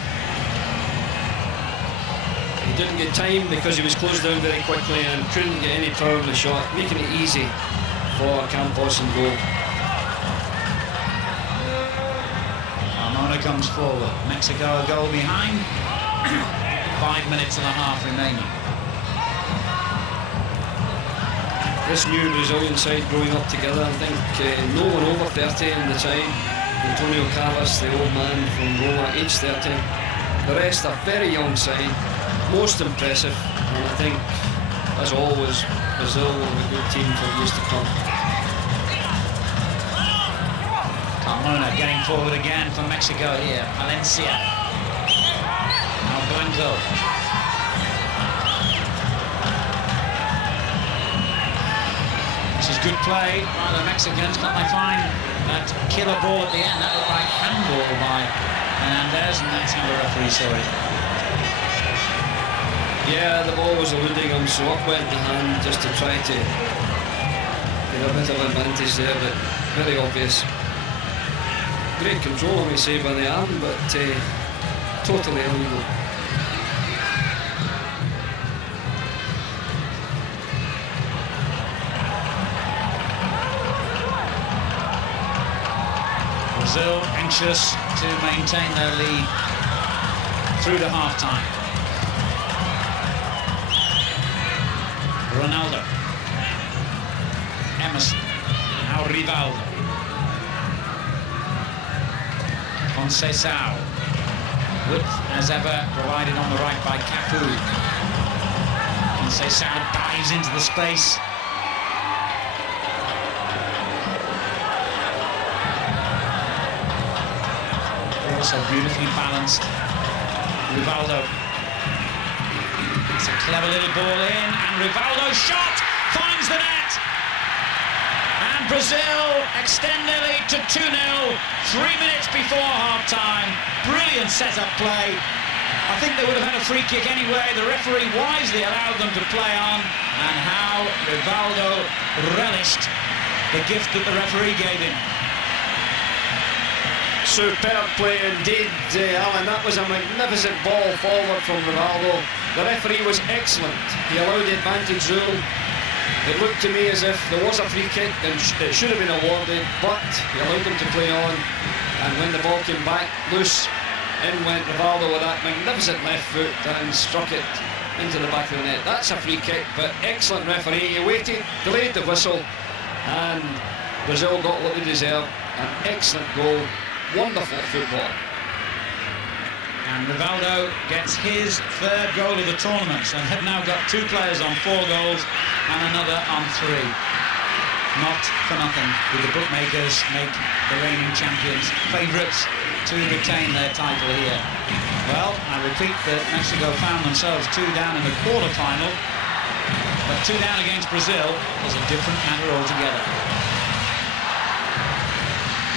He didn't get time because he was closed down very quickly and couldn't get any power in the shot, making it easy for Campos and goal. Carmona comes forward. Mexico a goal behind. 5 minutes and a half remaining. This new Brazilian side growing up together, I think no one over 30 in the side. Antônio Carlos, the old man from Roma, age 30. The rest are very young side, most impressive, and I think, as always, Brazil will be a good team for years to come. Carmona getting forward again for Mexico here. Palencia. Now Blanco. This is good play by the Mexicans, but they find that killer ball at the end. That looked like handball by Hernández, and that's how the referee saw it. Yeah, the ball was eluding him, so up went the hand just to try to get a bit of advantage there, but very obvious. Great control, we say, by the arm, but totally illegal. Brazil anxious to maintain their lead through to half-time. Ronaldo, Emerson, now Rivaldo, Conceição, width as ever provided on the right by Cafu. Conceição dives into the space. Also beautifully balanced. Rivaldo. It's a clever little ball in, and Rivaldo's shot finds the net. And Brazil extend their lead to 2-0, 3 minutes before half-time. Brilliant set-up play. I think they would have had a free kick anyway. The referee wisely allowed them to play on, and how Rivaldo relished the gift that the referee gave him. Superb play indeed, Alan. That was a magnificent ball forward from Ronaldo. The referee was excellent. He allowed the advantage rule. It looked to me as if there was a free kick and it should have been awarded, but he allowed them to play on. And when the ball came back loose, in went Ronaldo with that magnificent left foot and struck it into the back of the net. That's a free kick, but excellent referee. He waited, delayed the whistle, and Brazil got what they deserved. An excellent goal. Wonderful football. And Rivaldo gets his third goal of the tournament, and have now got 2 players on 4 goals and another on 3. Not for nothing do the bookmakers make the reigning champions favourites to retain their title here. Well, I repeat that Mexico found themselves 2 down in the quarter-final, but 2 down against Brazil is a different matter altogether.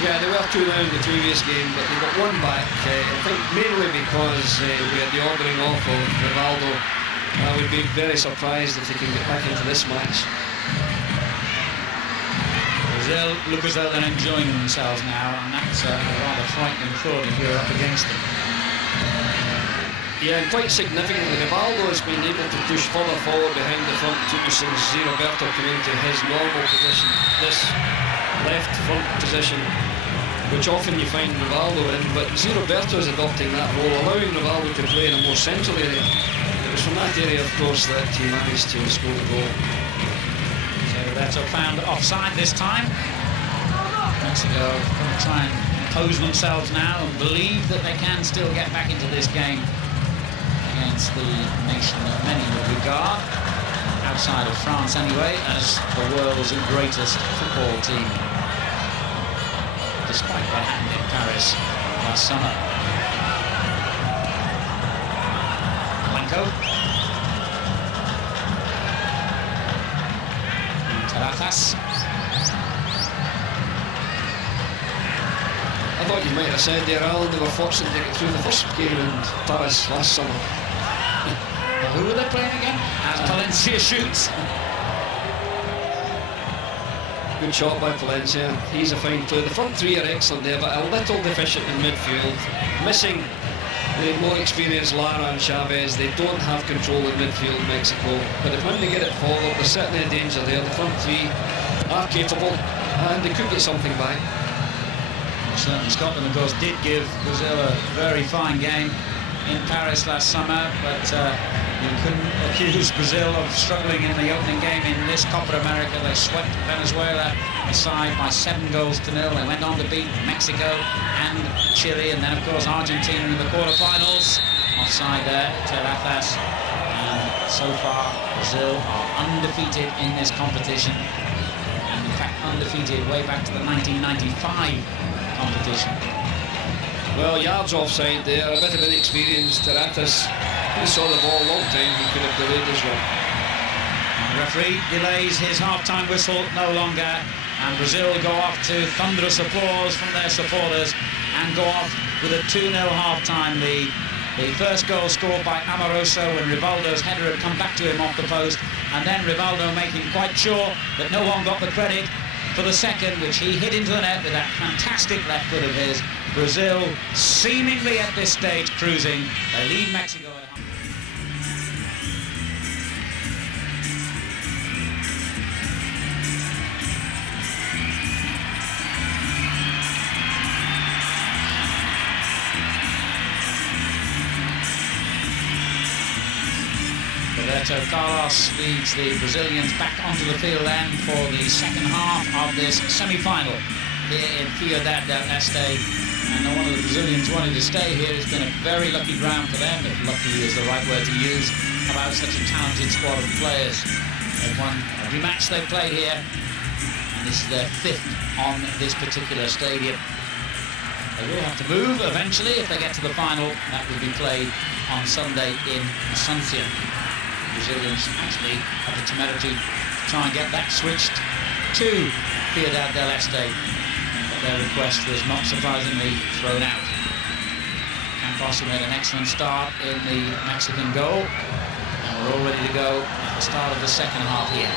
Yeah, they were 2 down in the previous game, but they got 1 back. I think mainly because we had the ordering off of Rivaldo. I would be very surprised if they can get back into this match. Brazil look as though they're enjoying themselves now, and that's a rather frightening thought if you're up against them. Yeah, and quite significantly, Rivaldo has been able to push further forward behind the front two since Roberto came into his normal position, this left front position, which often you find Rivaldo in, but Roberto is adopting that role, allowing Rivaldo to play in a more central area. It was from that area, of course, that he managed to score the goal. So Roberto found offside this time. Mexico going to try and impose themselves now and believe that they can still get back into this game against the nation that many would regard, outside of France anyway, as the world's greatest football team, despite what happened in Paris last summer. Blanco. And Terrazas. I thought you might have said there, Alan, they were fortunate to get through the first game in Paris last summer. Who were they playing again? As Palencia shoots. Good shot by Palencia. He's a fine player. The front 3 are excellent there, but a little deficient in midfield. Missing the more experienced Lara and Chavez. They don't have control in midfield, Mexico. But when they get it forward, there's certainly a danger there. The front 3 are capable, and they could get something back. Certainly Scotland, of course, did give Brazil a very fine game in Paris last summer, but you couldn't accuse Brazil of struggling in the opening game in this Copa America. They swept Venezuela aside by 7 goals to 0. They went on to beat Mexico and Chile, and then, of course, Argentina in the quarterfinals. Offside there, Terrazas. And so far, Brazil are undefeated in this competition, and in fact undefeated way back to the 1995 competition. Well, yards offside there, a bit of inexperience. Terrazas, he saw the ball a long time, he could have delayed as well. And the referee delays his half-time whistle no longer, and Brazil go off to thunderous applause from their supporters and go off with a 2-0 half-time lead. The first goal scored by Amoroso when Rivaldo's header had come back to him off the post, and then Rivaldo making quite sure that no one got the credit for the second, which he hit into the net with that fantastic left foot of his. Brazil seemingly at this stage cruising. They lead Mexico at home. Roberto Carlos leads the Brazilians back onto the field then for the second half of this semi-final here in Ciudad del Este. And one of the Brazilians wanting to stay here. It's been a very lucky ground for them, if lucky is the right word to use, about such a talented squad of players. They've won every match they've played here, and this is their 5th on this particular stadium. They will have to move eventually if they get to the final. That will be played on Sunday in Asuncion. Brazilians actually have the temerity to try and get that switched to Ciudad del Este. Their request was not surprisingly thrown out. Campos made an excellent start in the Mexican goal, and we're all ready to go at the start of the second half here.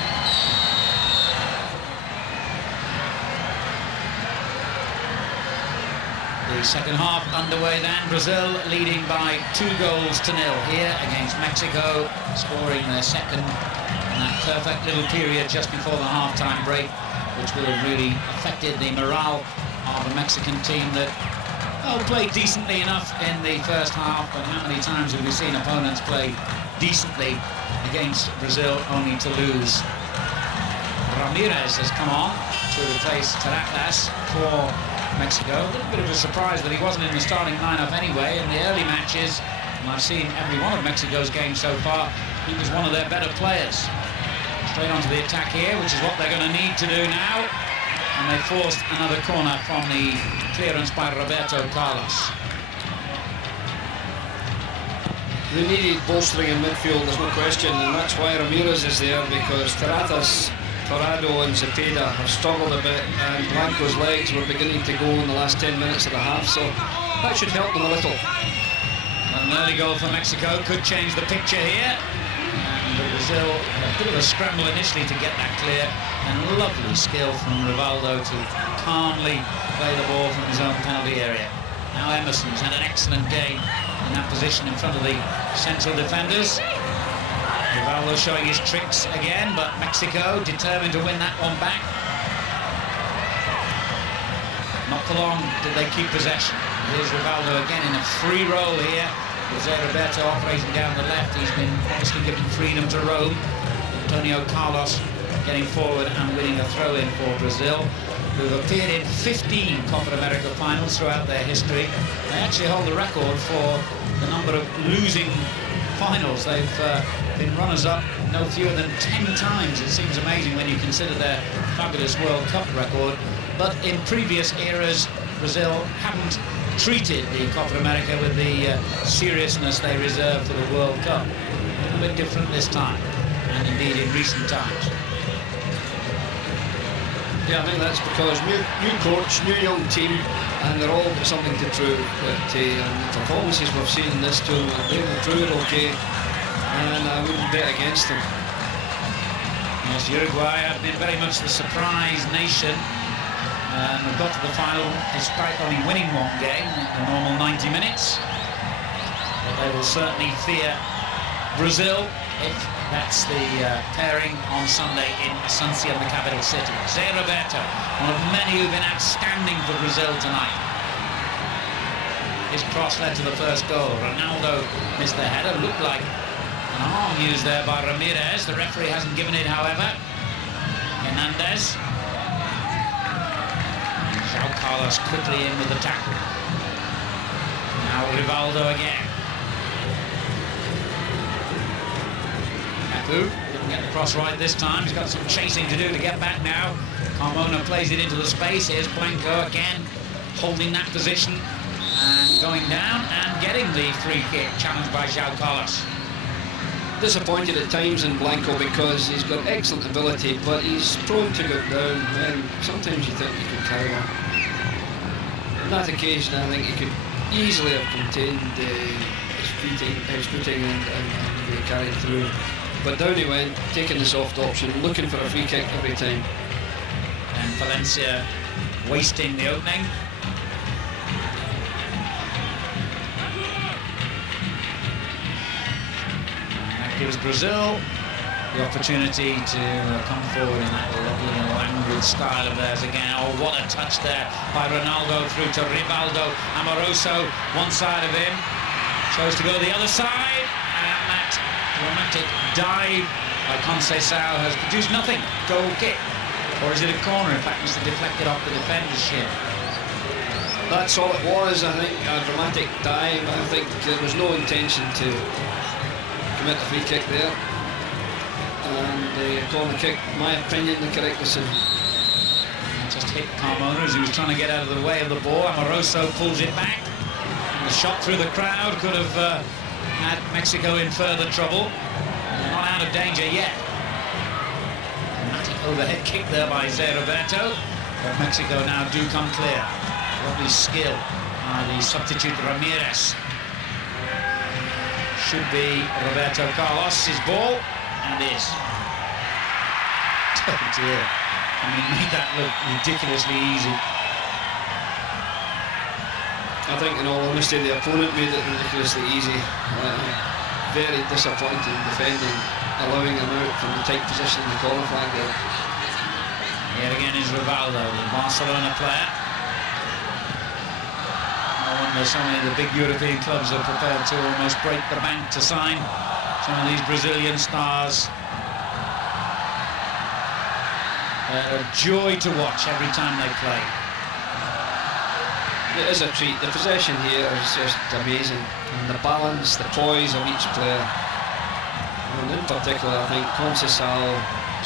The second half underway then, Brazil leading by 2-0 here against Mexico, scoring their second in that perfect little period just before the half-time break, which will have really affected the morale of a Mexican team that played decently enough in the first half. But how many times have we seen opponents play decently against Brazil only to lose? Ramírez has come on to replace Terrazas for Mexico. A little bit of a surprise that he wasn't in the starting lineup anyway in the early matches, and I've seen every one of Mexico's games so far. He was one of their better players. Straight onto the attack here, which is what they're going to need to do now. And they forced another corner from the clearance by Roberto Carlos. They needed bolstering in midfield, there's no question, and that's why Ramírez is there, because Terrazas, Torrado and Zepeda have struggled a bit, and Blanco's legs were beginning to go in the last 10 minutes of the half, so that should help them a little. An early goal for Mexico could change the picture here. Brazil had a bit of a scramble initially to get that clear, and lovely skill from Rivaldo to calmly play the ball from his own penalty area. Now Emerson's had an excellent game in that position in front of the central defenders. Rivaldo showing his tricks again, but Mexico determined to win that one back. Not for long did they keep possession. Here's Rivaldo again in a free role here. Jose Roberto operating down the left. He's been obviously given freedom to roam. Antônio Carlos getting forward and winning a throw-in for Brazil, who have appeared in 15 Copa America finals throughout their history. They actually hold the record for the number of losing finals. They've been runners-up no fewer than 10 times. It seems amazing when you consider their fabulous World Cup record. But in previous eras, Brazil haven't treated the Copa America with the seriousness they reserve for the World Cup. A little bit different this time, and indeed in recent times. Yeah, I think that's because new coach, new young team, and they're all got something to prove. But the performances we've seen in this tournament, they've proved okay, and I wouldn't bet against them. Yes, Uruguay have been very much the surprise nation. We've got to the final despite only winning one game in the normal 90 minutes. But they will certainly fear Brazil if that's the pairing on Sunday in Asuncion, the capital city. Jose Roberto, one of many who've been outstanding for Brazil tonight. His cross led to the first goal. Ronaldo missed the header. Looked like an arm used there by Ramírez. The referee hasn't given it, however. Hernández. João Carlos quickly in with the tackle. Now Rivaldo again. Cafu didn't get the cross right this time. He's got some chasing to do to get back now. Carmona plays it into the space. Here's Blanco again, holding that position and going down and getting the free kick, challenged by João Carlos. Disappointed at times in Blanco because he's got excellent ability, but he's prone to go down, and sometimes you think he could carry on. On that occasion, I think he could easily have contained his footing and carried through. But down he went, taking the soft option, looking for a free kick every time. And Palencia wasting the opening. And that gives Brazil the opportunity to come forward in that lovely languid style of theirs again. Oh, what a touch there by Ronaldo through to Rivaldo. Amoroso, one side of him, chose to go the other side, and that dramatic dive by Conceição has produced nothing. Goal kick, or is it a corner? In fact, it's deflected off the defender's shin. That's all it was, I think, a dramatic dive. I think there was no intention to commit the free kick there. And the corner kick, in my opinion, the correct decision. Just hit Carmona as he was trying to get out of the way of the ball. Amoroso pulls it back. And the shot through the crowd could have had Mexico in further trouble. Not out of danger yet. Dramatic overhead kick there by Roberto. But Mexico now do come clear. Lovely skill by the substitute Ramírez. Should be Roberto Carlos, his ball. And is. Oh dear. I mean, made that look ridiculously easy. I think, in all honesty, the opponent made it ridiculously easy. Very disappointing defending, allowing him out from the tight position in the corner flag there. Here again is Rivaldo, the Barcelona player. No wonder so many of the big European clubs are prepared to almost break the bank to sign some of these Brazilian stars. They're a joy to watch every time they play. It is a treat. The possession here is just amazing. And the balance, the poise of each player. And in particular, I think Conceição,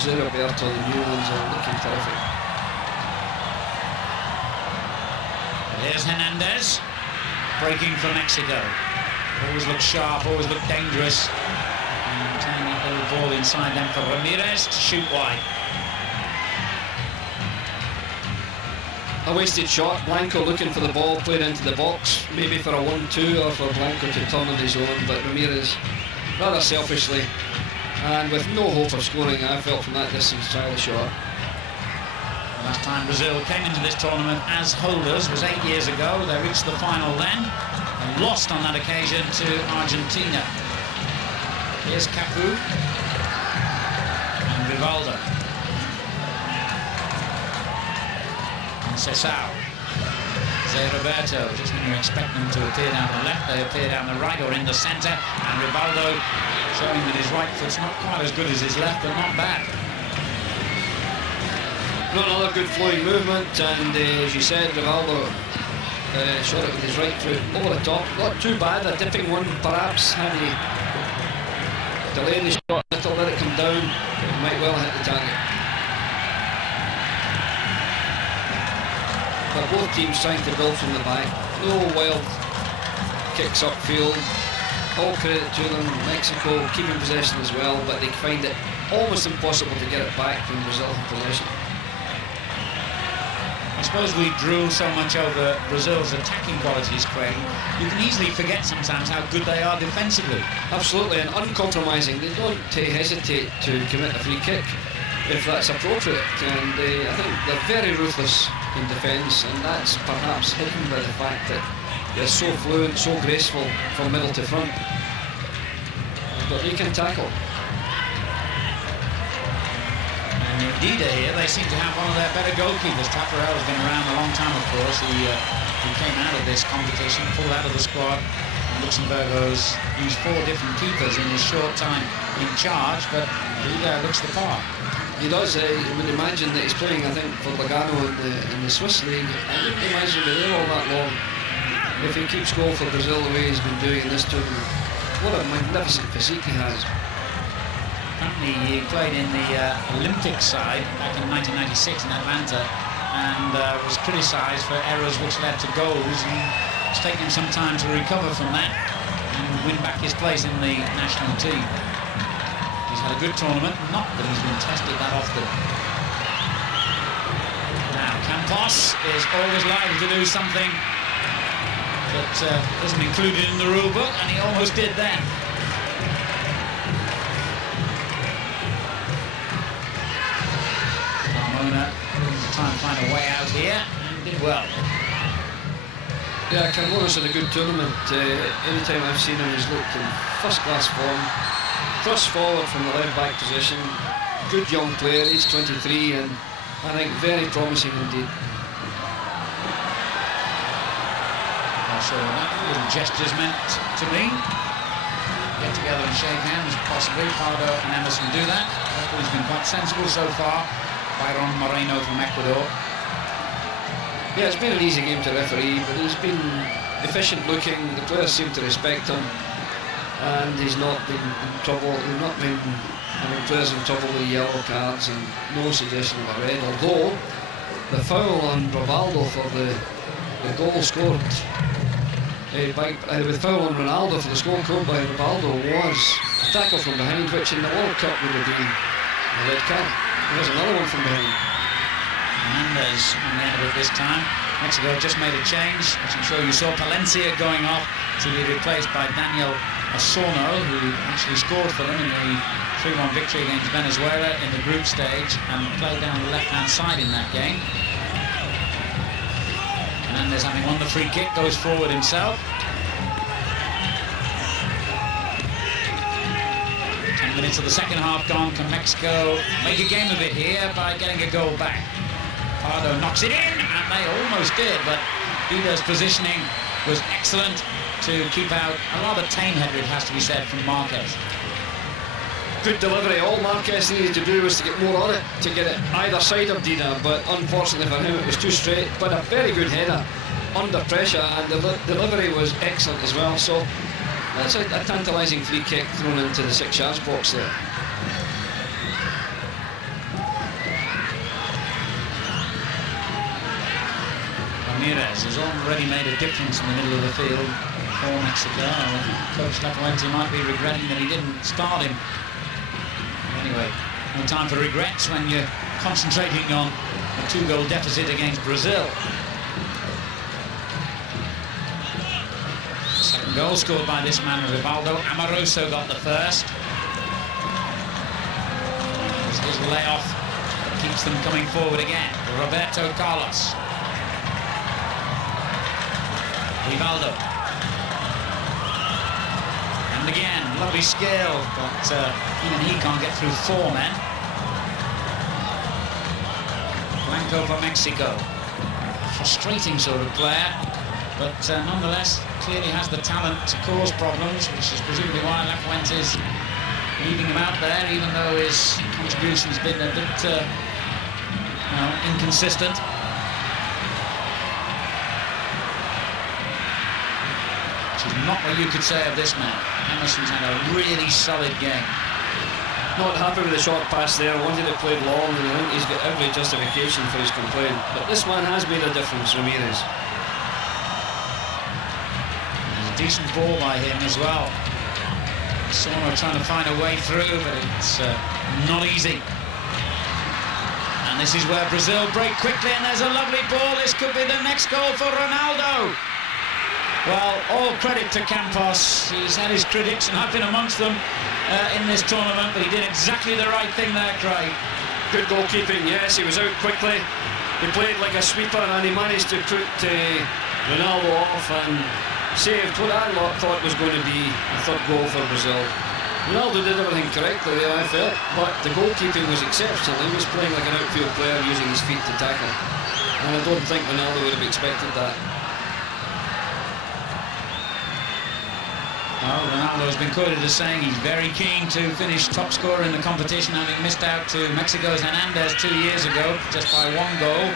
Roberto, the new ones are looking terrific. Here's Hernández, breaking for Mexico. Always look sharp, always look dangerous. And turning that little ball inside them for Ramírez to shoot wide. A wasted shot. Blanco looking for the ball, played into the box, maybe for a 1-2 or for Blanco to turn on his own, but Ramírez, rather selfishly, and with no hope of scoring, I felt from that distance, tried a shot. Last time Brazil came into this tournament as holders was 8 years ago. They reached the final then and lost on that occasion to Argentina. Here's Cafu and Rivaldo. Conceição. Roberto, just when you expect them to appear down the left, they appear down the right or in the centre, and Rivaldo showing that his right foot's not quite as good as his left, but not bad. Not another good flowing movement, and as you said, Rivaldo shot it with his right foot over the top. Not too bad, a dipping one perhaps. Had he delayed the shot a little, let it come down, it might well hit the target. But both teams trying to build from the back. No wild kicks upfield. All credit to them. Mexico keeping possession as well, but they find it almost impossible to get it back from Brazil possession. I suppose we drool so much over Brazil's attacking qualities, Craig. You can easily forget sometimes how good they are defensively. Absolutely, and uncompromising. They don't hesitate to commit a free kick if that's appropriate, and I think they're very ruthless in defence, and that's perhaps hidden by the fact that they're so fluent, so graceful from middle to front. But they can tackle. And Dida here, they seem to have one of their better goalkeepers. Torrado's been around a long time, of course. He came out of this competition, pulled out of the squad. And Luxembourgo's used 4 different keepers in his short time in charge, but Dida looks the part. He does. I would imagine that he's playing, I think, for Lugano in the Swiss league. I wouldn't imagine he'll be there all that long. If he keeps going for Brazil the way he's been doing in this tournament. What a magnificent physique he has. Apparently he played in the Olympic side back in 1996 in Atlanta and was criticised for errors which led to goals, and it's taken him some time to recover from that and win back his place in the national team. He's had a good tournament, not that he's been tested that often. Now Campos is always liable to do something that isn't included in the rule book, and he almost did then. Carmona trying to find a way out here, and did well. Yeah, Carmona's had a good tournament. Anytime I've seen him, he's looked in first-class form. Thrust forward from the left-back position. Good young player, age 23, and I think very promising indeed. So that little gesture's meant to me. Get together and shake hands, possibly. Pardo and Emerson do that. He's been quite sensible so far. Byron Moreno from Ecuador. Yeah, it's been an easy game to referee, but he's been efficient looking. The players seem to respect him, and he's not been in trouble. He's not been having players in trouble with yellow cards and no suggestion of a red. Although the foul on Rivaldo for the goal scored. The foul on Ronaldo for the score scored by Rivaldo was a tackle from behind, which in the World Cup would have been a red card. There's another one from behind. Hernández on the end of it this time. Mexico just made a change, as I'm sure you saw. Palencia going off to be replaced by Daniel Osorno, who actually scored for them in the 3-1 victory against Venezuela in the group stage and played down the left-hand side in that game. Hernández, having won the free kick, goes forward himself. 10 minutes of the second half gone. Can Mexico make a game of it here by getting a goal back? Pardo knocks it in, and they almost did, but Dida's positioning was excellent to keep out a rather tame header, it has to be said, from Márquez. Good delivery. All Márquez needed to do was to get more on it, to get it either side of Dida, but unfortunately for him it was too straight. But a very good header under pressure, and the delivery was excellent as well. So that's a tantalising free kick thrown into the 6-yard box there. Ramírez has already made a difference in the middle of the field for Mexico. Coach Lafuente might be regretting that he didn't start him. Anyway, no time for regrets when you're concentrating on a 2-goal deficit against Brazil. Second goal scored by this man, Rivaldo. Amoroso got the first. His layoff keeps them coming forward again. Roberto Carlos. Rivaldo. And again, lovely skill, but even he can't get through 4 men. Blanco for Mexico. Frustrating sort of player, but nonetheless clearly has the talent to cause problems, which is presumably why Lafuente is leaving him out there, even though his contribution's been a bit inconsistent. Which is not what you could say of this man. Emerson's had a really solid game. Not happy with the short pass there, wanted it played long, and I think he's got every justification for his complaint. But this man has made a difference, Ramírez. A decent ball by him as well. Osorno trying to find a way through, but it's not easy. And this is where Brazil break quickly, and there's a lovely ball. This could be the next goal for Ronaldo. Well, all credit to Campos. He's had his critics, and I've been amongst them in this tournament, but he did exactly the right thing there, Craig. Good goalkeeping, yes, he was out quickly. He played like a sweeper, and he managed to put Ronaldo off and saved what I thought was going to be a third goal for Brazil. Ronaldo did everything correctly there, I felt, but the goalkeeping was exceptional. He was playing like an outfield player, using his feet to tackle. And I don't think Ronaldo would have expected that. Well, Ronaldo has been quoted as saying he's very keen to finish top scorer in the competition, having missed out to Mexico's Hernández 2 years ago just by 1 goal.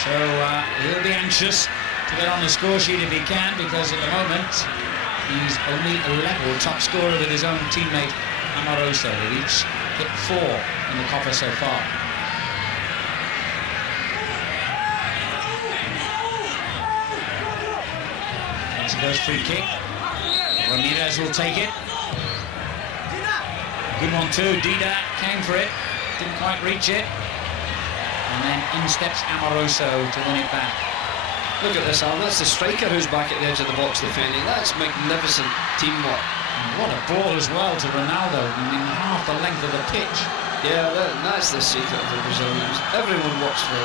So he'll be anxious to get on the score sheet if he can, because at the moment he's only a level top scorer with his own teammate Amoroso. They've each hit 4 in the Copa so far. Mexico's free kick. Ramírez will take it. Good one too. Dida came for it, didn't quite reach it. And then in steps Amoroso to win it back. Look at this, Alan. That's the striker who's back at the edge of the box defending. That's magnificent teamwork. What a ball as well to Ronaldo. I mean, half the length of the pitch. Yeah, that's the secret of the Brazilians. Everyone works for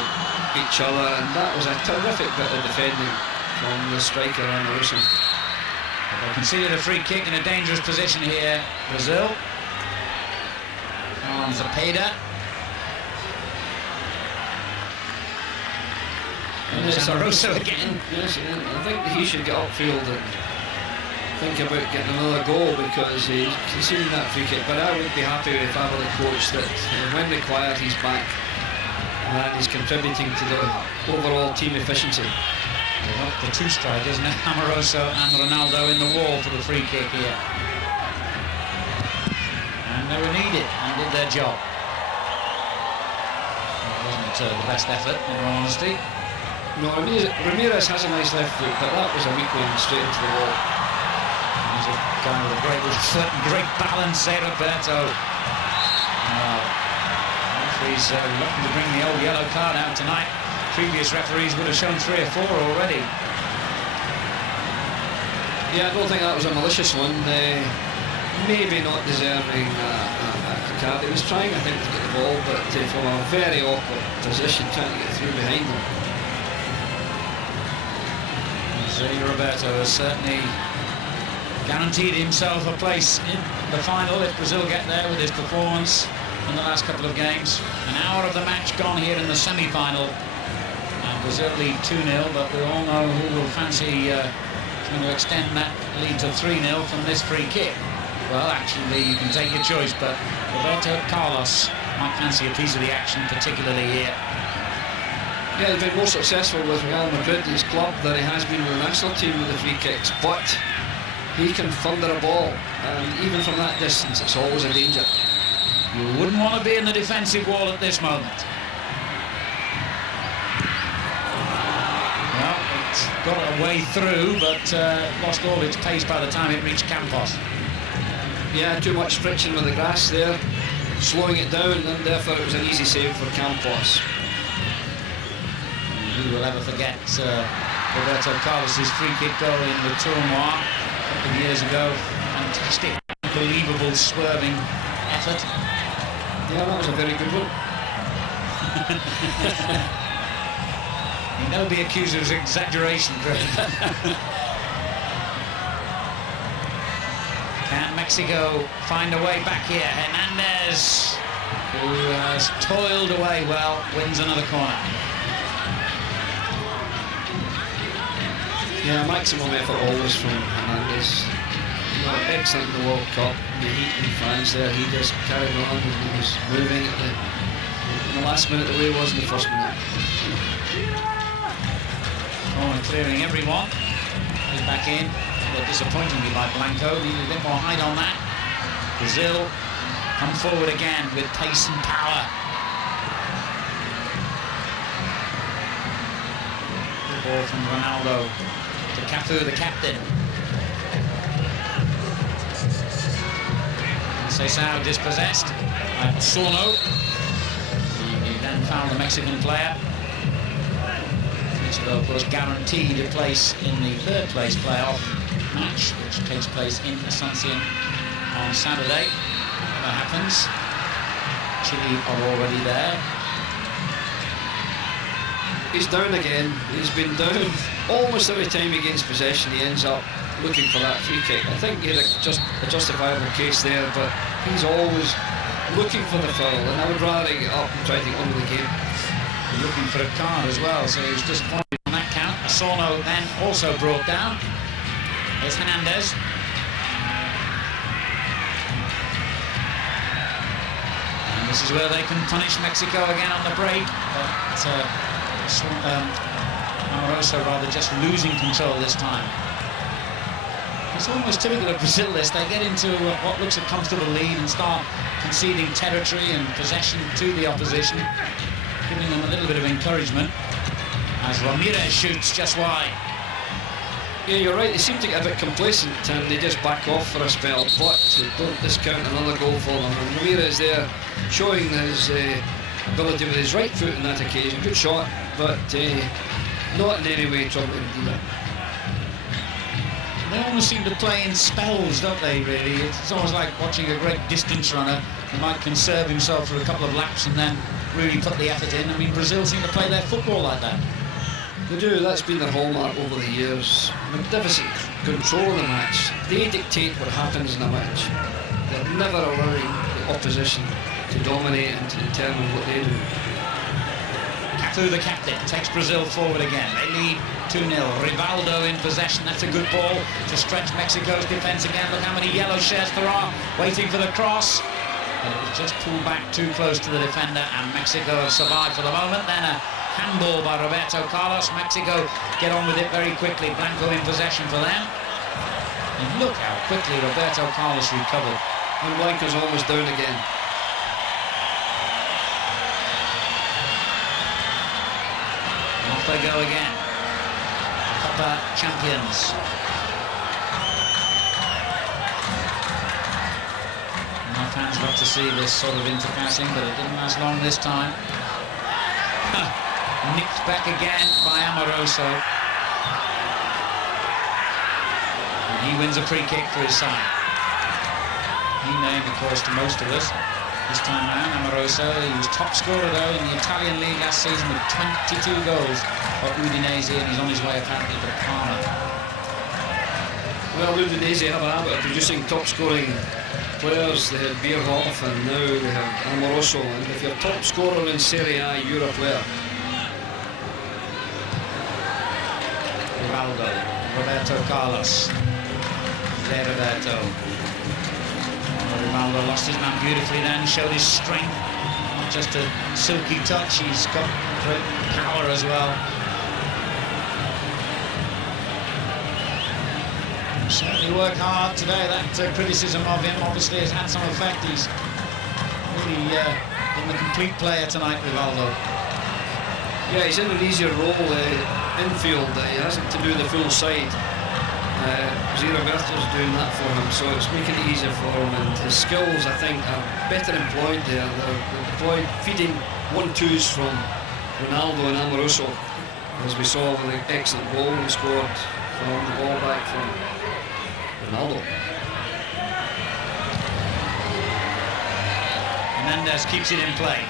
each other, and that was a terrific bit of defending from the striker Amoroso. They conceded a free kick in a dangerous position here, Brazil. On Zepeda. And there's Amoroso again. Yes, I think he should get upfield and think about getting another goal because he's conceding that free kick. But I would be happy if I were the coach that when required he's back and he's contributing to the overall team efficiency. The two strikers now, Amoroso and Ronaldo in the wall for the free kick here. And they were needed and did their job. It wasn't the best effort, in all honesty. No, Ramírez has a nice left foot, but that was a weak one straight into the wall. He's a guy with a great foot and great balance there, Roberto. Referee's looking to bring the old yellow card out tonight. Previous referees would have shown 3 or 4 already. Yeah, I don't think that was a malicious one. Maybe not deserving a card. He was trying, I think, to get the ball, but from a very awkward position, trying to get through behind them. Roberto has certainly guaranteed himself a place in the final if Brazil get there with his performance in the last couple of games. An hour of the match gone here in the semi-final. Brazil lead 2-0, but we all know who will fancy trying to extend that lead to 3-0 from this free kick. Well, actually, you can take your choice, but Roberto Carlos might fancy a piece of the action, particularly here. Yeah, he's been more successful with Real Madrid, his club, than he has been with the national team with the free kicks, but he can thunder a ball, and even from that distance, it's always a danger. You wouldn't want to be in the defensive wall at this moment. Got a way through, but lost all its pace by the time it reached Campos. Yeah, too much friction with the grass there, slowing it down, and therefore it was an easy save for Campos. Who will ever forget Roberto Carlos's free kick goal in the Tournoi a couple of years ago? Fantastic, unbelievable, swerving effort. Yeah, that was a very good one. You never be accused of exaggeration, Greg. Can Mexico find a way back here? Hernández, who has toiled away well, wins another corner. Yeah, maximum effort always from Hernández. Excellent in the World Cup. The heat in France there, he just carried on and he was moving in the last minute the way he was in the first minute. Corner clearing everyone. He's back in, but disappointingly by Blanco. Needed a bit more height on that. Brazil come forward again with pace and power. The ball from Ronaldo to Cafu, the captain. Cesar dispossessed by Osorno. He then found the Mexican player. Mexico, of course, guaranteed a place in the third place playoff match, which takes place in Asuncion on Saturday. Whatever happens, Chile are already there. He's down again. He's been down almost every time he gains possession. He ends up looking for that free kick. I think he had a justifiable case there, but he's always looking for the foul, and I would rather get up and try to get under the game. Looking for a card as well, so he was disappointed on that count. Osorno then also brought down. There's Hernández. And this is where they can punish Mexico again on the break. But Amoroso rather just losing control this time. It's almost typical of Brazil this. They get into what looks a comfortable lead and start conceding territory and possession to the opposition, giving them a little bit of encouragement as Ramírez shoots just wide. Yeah, you're right, they seem to get a bit complacent and they just back off for a spell, but don't discount another goal for them. And Ramírez there showing his ability with his right foot on that occasion. Good shot, but not in any way troubling Dida. They almost seem to play in spells, don't they, really? It's almost like watching a great distance runner who might conserve himself for a couple of laps and then really put the effort in. I mean, Brazil seem to play their football like that. They do, that's been their hallmark over the years. Magnificent control of the match. They dictate what happens in a match. They're never allowing the opposition to dominate and to determine what they do. Cafu, the captain, takes Brazil forward again. They lead 2-0. Rivaldo in possession. That's a good ball to stretch Mexico's defence again. Look how many yellow shirts there are waiting for the cross. But it was just pulled back too close to the defender, and Mexico have survived for the moment. Then a handball by Roberto Carlos. Mexico get on with it very quickly. Blanco in possession for them. And look how quickly Roberto Carlos recovered. And Blanco's almost down again. Off they go again. Copa champions. Our fans love to see this sort of interpassing, but it didn't last long this time. Nicked back again by Amoroso. And he wins a free kick for his side. He named, of course, to most of us. This time round, Amoroso, he was top scorer though in the Italian league last season with 22 goals for Udinese, and he's on his way apparently to Parma. Well, Udinese have a habit of producing top scoring players. They had Bierhoff and now they have Amoroso, and if you're top scorer in Serie A, you're a player. Rivaldo, Roberto Carlos, Roberto. Rivaldo lost his man beautifully then, showed his strength, not just a silky touch, he's got great power as well. Certainly worked hard today. That criticism of him obviously has had some effect. He's really been the complete player tonight, Rivaldo. Yeah, he's in an easier role infield. He hasn't to do the full side. Roberto's doing that for him, so it's making it easier for him, and his skills, I think, are better employed there. They're employed feeding 1-2s from Ronaldo and Amoroso, as we saw with the excellent goal he scored from the ball back from Ronaldo. Hernández keeps it in play.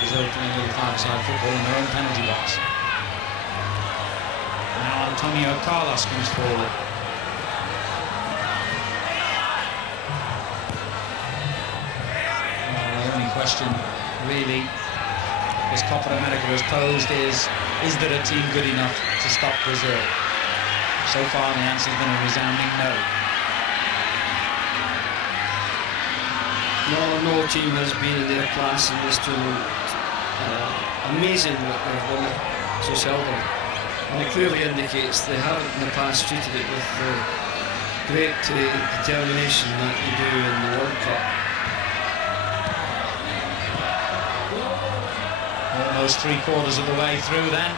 Brazil playing a little five-side football in their own penalty box. Now Antônio Carlos comes forward. Well, the only question really this Copa America has posed is there a team good enough to stop Brazil? So far the answer's been a resounding no. No team has been in their class in this tournament. Amazing that they've won it so seldom. And it clearly indicates they haven't in the past treated it with the great determination that they do in the World Cup. Almost 3/4 of the way through then,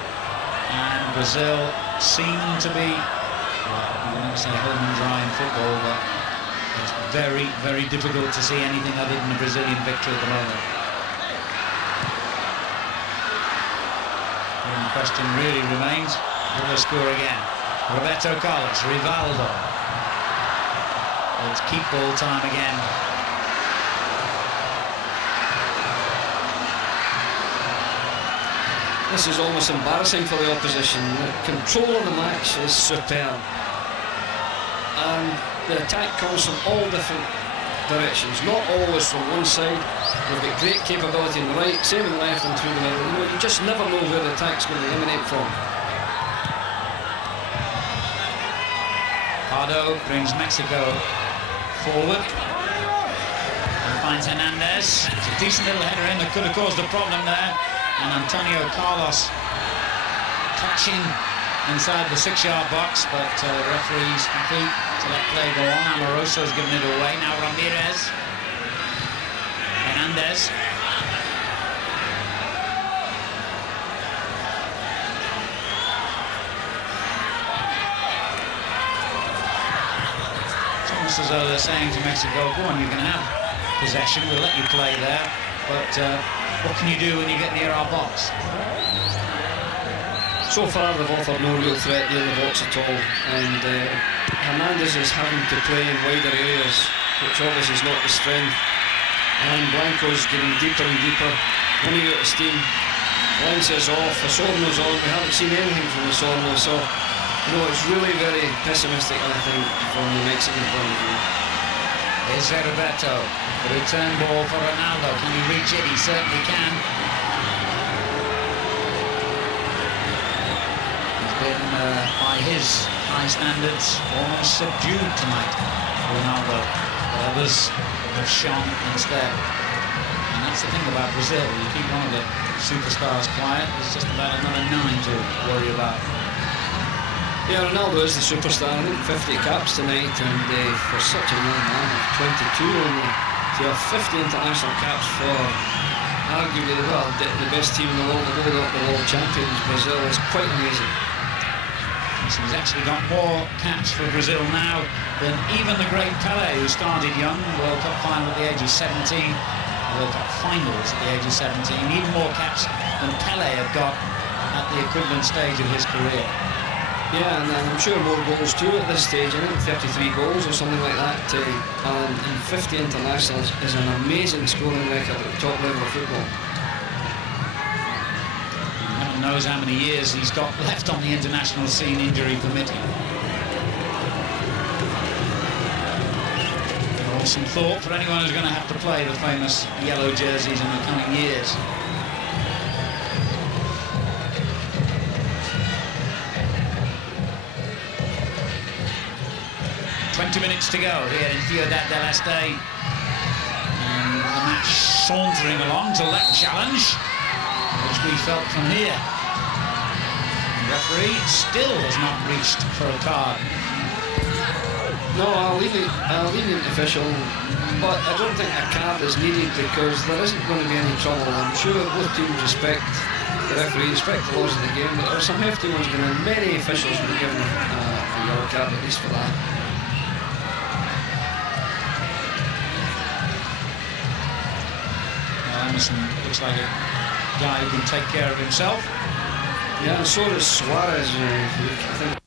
and Brazil seem to be, well, you never say home and dry in football, but it's very, very difficult to see anything other than a Brazilian victory at the moment. The question really remains, will they score again? Roberto Carlos, Rivaldo. It's keep ball time again. This is almost embarrassing for the opposition. The control of the match is superb. And the attack comes from all different directions, not always from one side. They've got great capability in the right, same in the left and through the middle. You just never know where the attack's going to emanate from. Pardo brings Mexico forward and finds Hernández. It's a decent little header in that could have caused a problem there. And Antônio Carlos clashing inside the 6-yard box, but the referee's happy to let play go on. Amoroso's given it away. Now Ramírez. Hernández. It's almost as though they're saying to Mexico, go on, you can have possession, we'll let you play there, but what can you do when you get near our box? So far they've offered no real threat near the box at all, and Hernández is having to play in wider areas, which obviously is not the strength, and Blanco's getting deeper and deeper, running out of steam. Palencia's off, Osorno's on, we haven't seen anything from Osorno, so you know, it's really very pessimistic, I think, from the Mexican point of view. Here's Roberto, the return ball for Ronaldo. Can he reach it? He certainly can. He's been, by his high standards, almost subdued tonight, Ronaldo. But others have shone instead. And that's the thing about Brazil. You keep one of the superstars quiet, there's just about another 9 to worry about. Yeah, Ronaldo is the superstar. I think 50 caps tonight, and for such a young man, 22 only, to have 50 international caps for arguably the best team in the world, the world champions, Brazil, is quite amazing. So he's actually got more caps for Brazil now than even the great Pelé, who started young, World Cup final at the age of 17, World Cup finals at the age of 17, even more caps than Pelé had got at the equivalent stage of his career. Yeah, and I'm sure more goals too at this stage. I think 33 goals or something like that, and 50 internationals is an amazing scoring record at the top level of football. Heaven knows how many years he's got left on the international scene, injury permitting. Some thought for anyone who's going to have to play the famous yellow jerseys in the coming years. Minutes to go here in Ciudad del Este, and the match sauntering along till that challenge, which we felt from here. The referee still has not reached for a card. No, I'll leave it official, but I don't think a card is needed because there isn't going to be any trouble. I'm sure both teams respect the referee, respect the laws of the game, but there are some hefty ones going on. Many officials will be given a yellow card at least for that. Emerson looks like a guy who can take care of himself. Yeah, and so does Suárez. I think